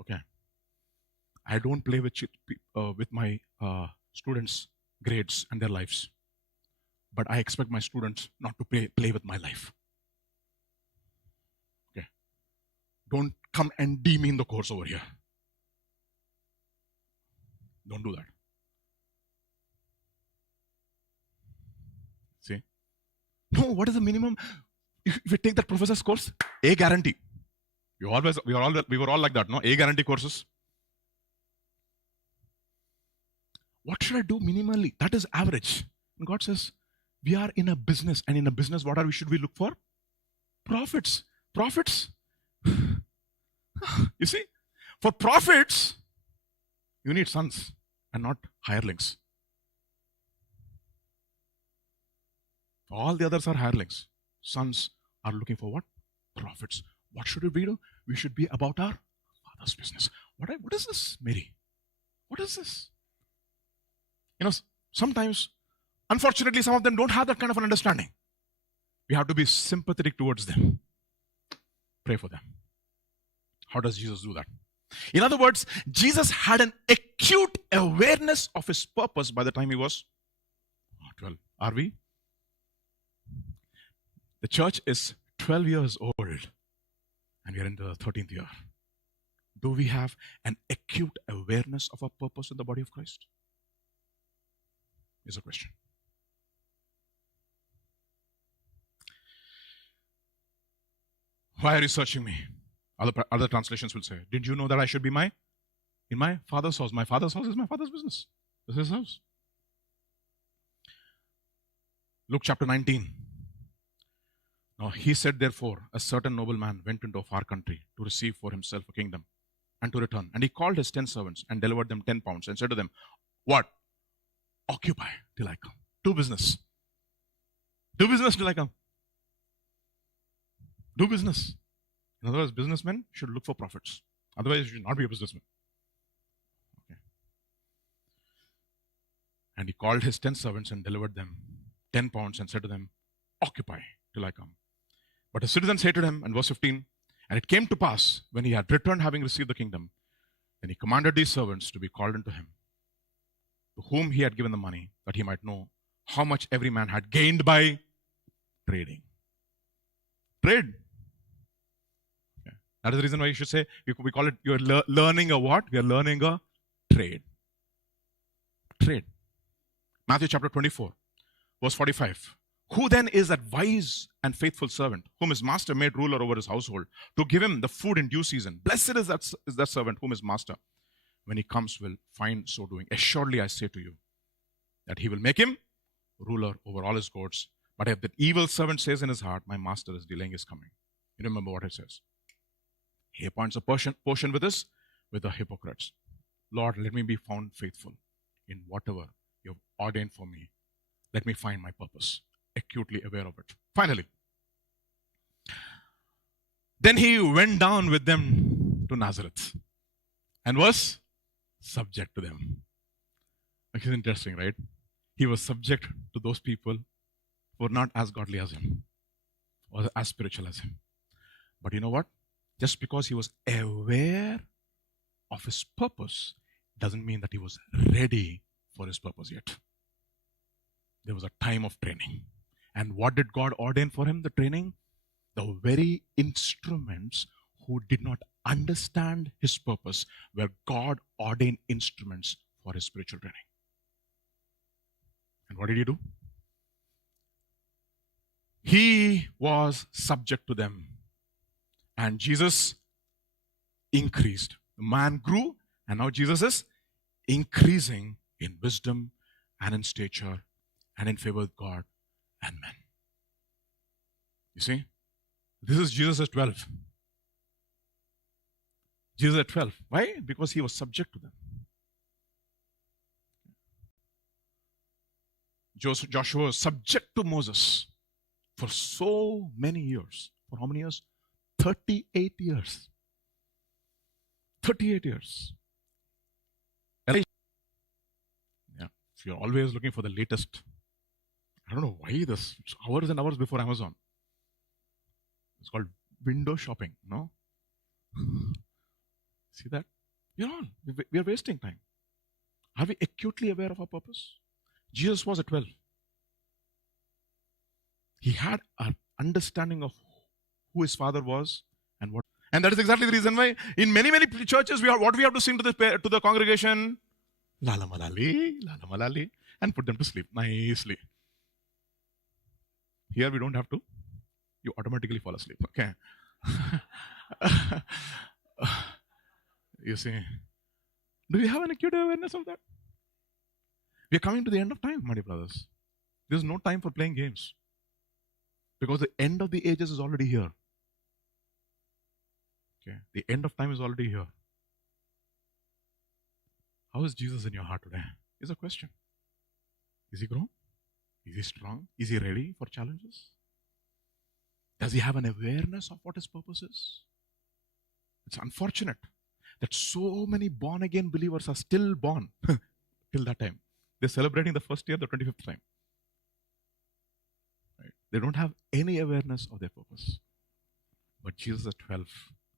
Okay. I don't play with my students' grades and their lives. But I expect my students not to play with my life. Okay. Don't come and demean the course over here. Don't do that. See? No, what is the minimum? If you take that professor's course, A guarantee. We were all like that, no? A guarantee courses. What should I do minimally? That is average. And God says, we are in a business. And in a business, should we look for? Profits. Profits. You see? For profits, you need sons and not hirelings. All the others are hirelings. Sons are looking for what? Profits. What should we do? We should be about our Father's business. What is this, Mary? What is this? Sometimes, unfortunately, some of them don't have that kind of an understanding. We have to be sympathetic towards them. Pray for them. How does Jesus do that? In other words, Jesus had an acute awareness of his purpose by the time he was 12. Are we? The church is 12 years old and we are in the 13th year. Do we have an acute awareness of our purpose in the body of Christ? Is a question. Why are you searching me? Other translations will say, did you know that I should be in my Father's house? My Father's house is my Father's business. This is his house. Luke chapter 19. Now he said, therefore, a certain nobleman went into a far country to receive for himself a kingdom. and to return. And he called his 10 servants and delivered them 10 pounds and said to them, what? Occupy till I come. Do business. Do business till I come. Do business. In other words, businessmen should look for profits. Otherwise, you should not be a businessman. Okay. And he called his 10 servants and delivered them 10 pounds and said to them, occupy till I come. But the citizens hated him, and verse 15, and it came to pass, when he had returned having received the kingdom, then he commanded these servants to be called unto him, to whom he had given the money, that he might know how much every man had gained by trading. Trade. Okay. That is the reason why you should say, we call it, you're learning a what? We are learning a trade. Trade. Matthew chapter 24, verse 45. Who then is that wise and faithful servant, whom his master made ruler over his household, to give him the food in due season? Blessed is that servant whom his master, when he comes, will find so doing. Assuredly I say to you, that he will make him ruler over all his goods. But if the evil servant says in his heart, my master is delaying his coming. You remember what it says. He appoints a portion with us, with the hypocrites. Lord, let me be found faithful in whatever you have ordained for me. Let me find my purpose. Acutely aware of it. Finally, then he went down with them to Nazareth and was subject to them. Which is interesting, right? He was subject to those people who were not as godly as him or as spiritual as him. But you know what? Just because he was aware of his purpose doesn't mean that he was ready for his purpose yet. There was a time of training. And what did God ordain for him, the training? The very instruments who did not understand his purpose were God ordained instruments for his spiritual training. And what did he do? He was subject to them. And Jesus increased. The man grew, and now Jesus is increasing in wisdom and in stature and in favor with God and men. You see, this is Jesus at 12. Jesus at 12. Why? Because he was subject to them. Joshua was subject to Moses for so many years. For how many years? 38 years. 38 years. Yeah. If you're always looking for the latest, I don't know why this, it's hours and hours before Amazon. It's called window shopping, no? See that? We are wasting time. Are we acutely aware of our purpose? Jesus was at 12. He had an understanding of who his father was and what. And that is exactly the reason why in many churches what we have to sing to the congregation, Lala Malali, and put them to sleep nicely. Here we don't have to. You automatically fall asleep. Okay. You see, do you have an acute awareness of that? We are coming to the end of time, my dear brothers. There's no time for playing games. Because the end of the ages is already here. Okay. The end of time is already here. How is Jesus in your heart today? Is a question. Is he grown? Is he strong? Is he ready for challenges? Does he have an awareness of what his purpose is? It's unfortunate that so many born-again believers are still born till that time. They're celebrating the first year, the 25th time. Right? They don't have any awareness of their purpose. But Jesus at 12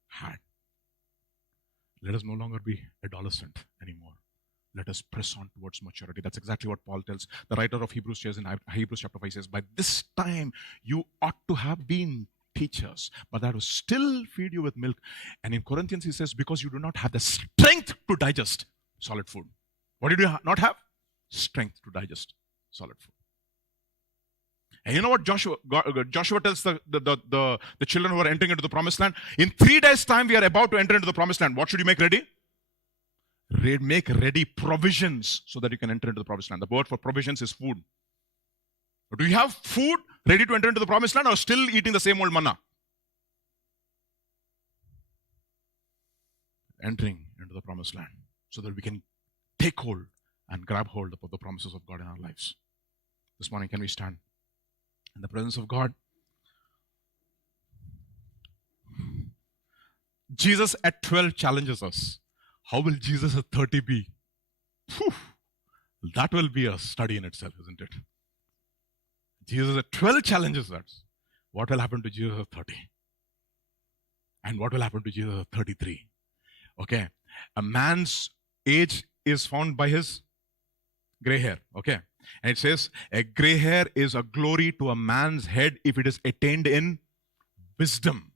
had. Let us no longer be adolescent anymore. Let us press on towards maturity. That's exactly what Paul tells. The writer of Hebrews says in Hebrews chapter 5 says, by this time you ought to have been teachers, but that will still feed you with milk. And in Corinthians he says, because you do not have the strength to digest solid food. What did you not have? Strength to digest solid food. And you know what Joshua tells the children who are entering into the promised land? In 3 days' time we are about to enter into the promised land. What should you make ready? Make ready provisions so that you can enter into the promised land. The word for provisions is food. Do you have food ready to enter into the promised land or still eating the same old manna? entering into the promised land so that we can take hold and grab hold of the promises of God in our lives. This morning, can we stand in the presence of God? Jesus at 12 challenges us. How will Jesus at 30 be? Whew. That will be a study in itself, isn't it? Jesus at 12 challenges us. What will happen to Jesus at 30? And what will happen to Jesus at 33? Okay. A man's age is found by his gray hair. Okay. And it says, a gray hair is a glory to a man's head if it is attained in wisdom.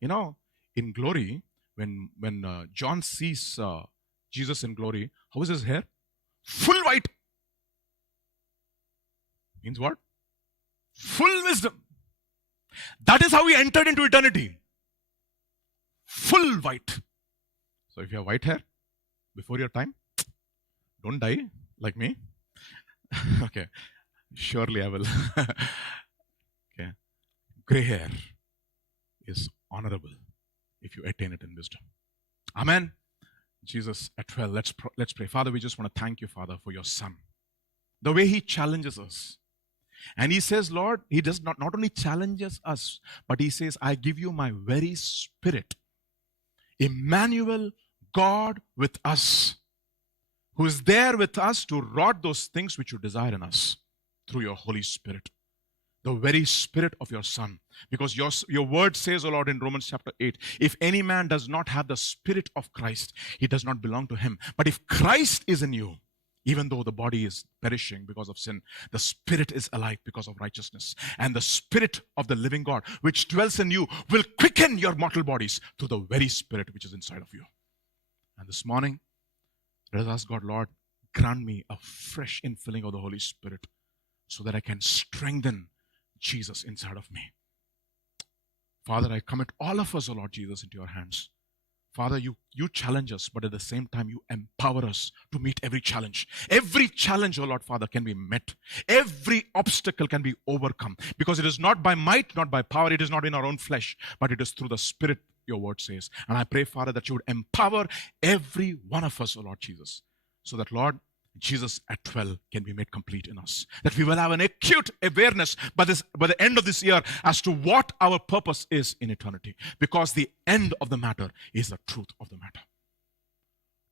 You know, in glory, when John sees Jesus in glory, how is his hair? Full white. Means what? Full wisdom. That is how he entered into eternity. Full white. So if you have white hair before your time, don't die like me. Okay. Surely I will. Okay. Gray hair is honorable if you attain it in wisdom. Amen. Jesus at 12, let's pray. Father, we just want to thank you, Father, for your Son. The way he challenges us. And he says, Lord, he does not only challenges us, but he says, I give you my very Spirit. Emmanuel, God with us, who is there with us to wrought those things which you desire in us through your Holy Spirit. The very Spirit of your Son. Because your word says, O Lord, in Romans chapter 8, if any man does not have the Spirit of Christ, he does not belong to him. But if Christ is in you, even though the body is perishing because of sin, the Spirit is alive because of righteousness. And the Spirit of the living God, which dwells in you, will quicken your mortal bodies through the very Spirit which is inside of you. And this morning, let us ask God, Lord, grant me a fresh infilling of the Holy Spirit so that I can strengthen Jesus inside of me. Father, I commit all of us, O Lord Jesus, into your hands. Father, you challenge us, but at the same time, you empower us to meet every challenge. Every challenge, O Lord Father, can be met. Every obstacle can be overcome. Because it is not by might, not by power, it is not in our own flesh, but it is through the Spirit, your word says. And I pray, Father, that you would empower every one of us, O Lord Jesus, so that, Lord, Jesus at 12 can be made complete in us. That we will have an acute awareness by the end of this year as to what our purpose is in eternity. Because the end of the matter is the truth of the matter.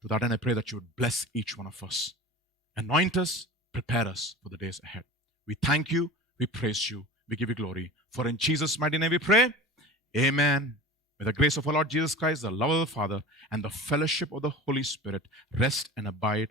To that end, I pray that you would bless each one of us. Anoint us, prepare us for the days ahead. We thank you, we praise you, we give you glory. For in Jesus' mighty name we pray. Amen. May the grace of our Lord Jesus Christ, the love of the Father, and the fellowship of the Holy Spirit rest and abide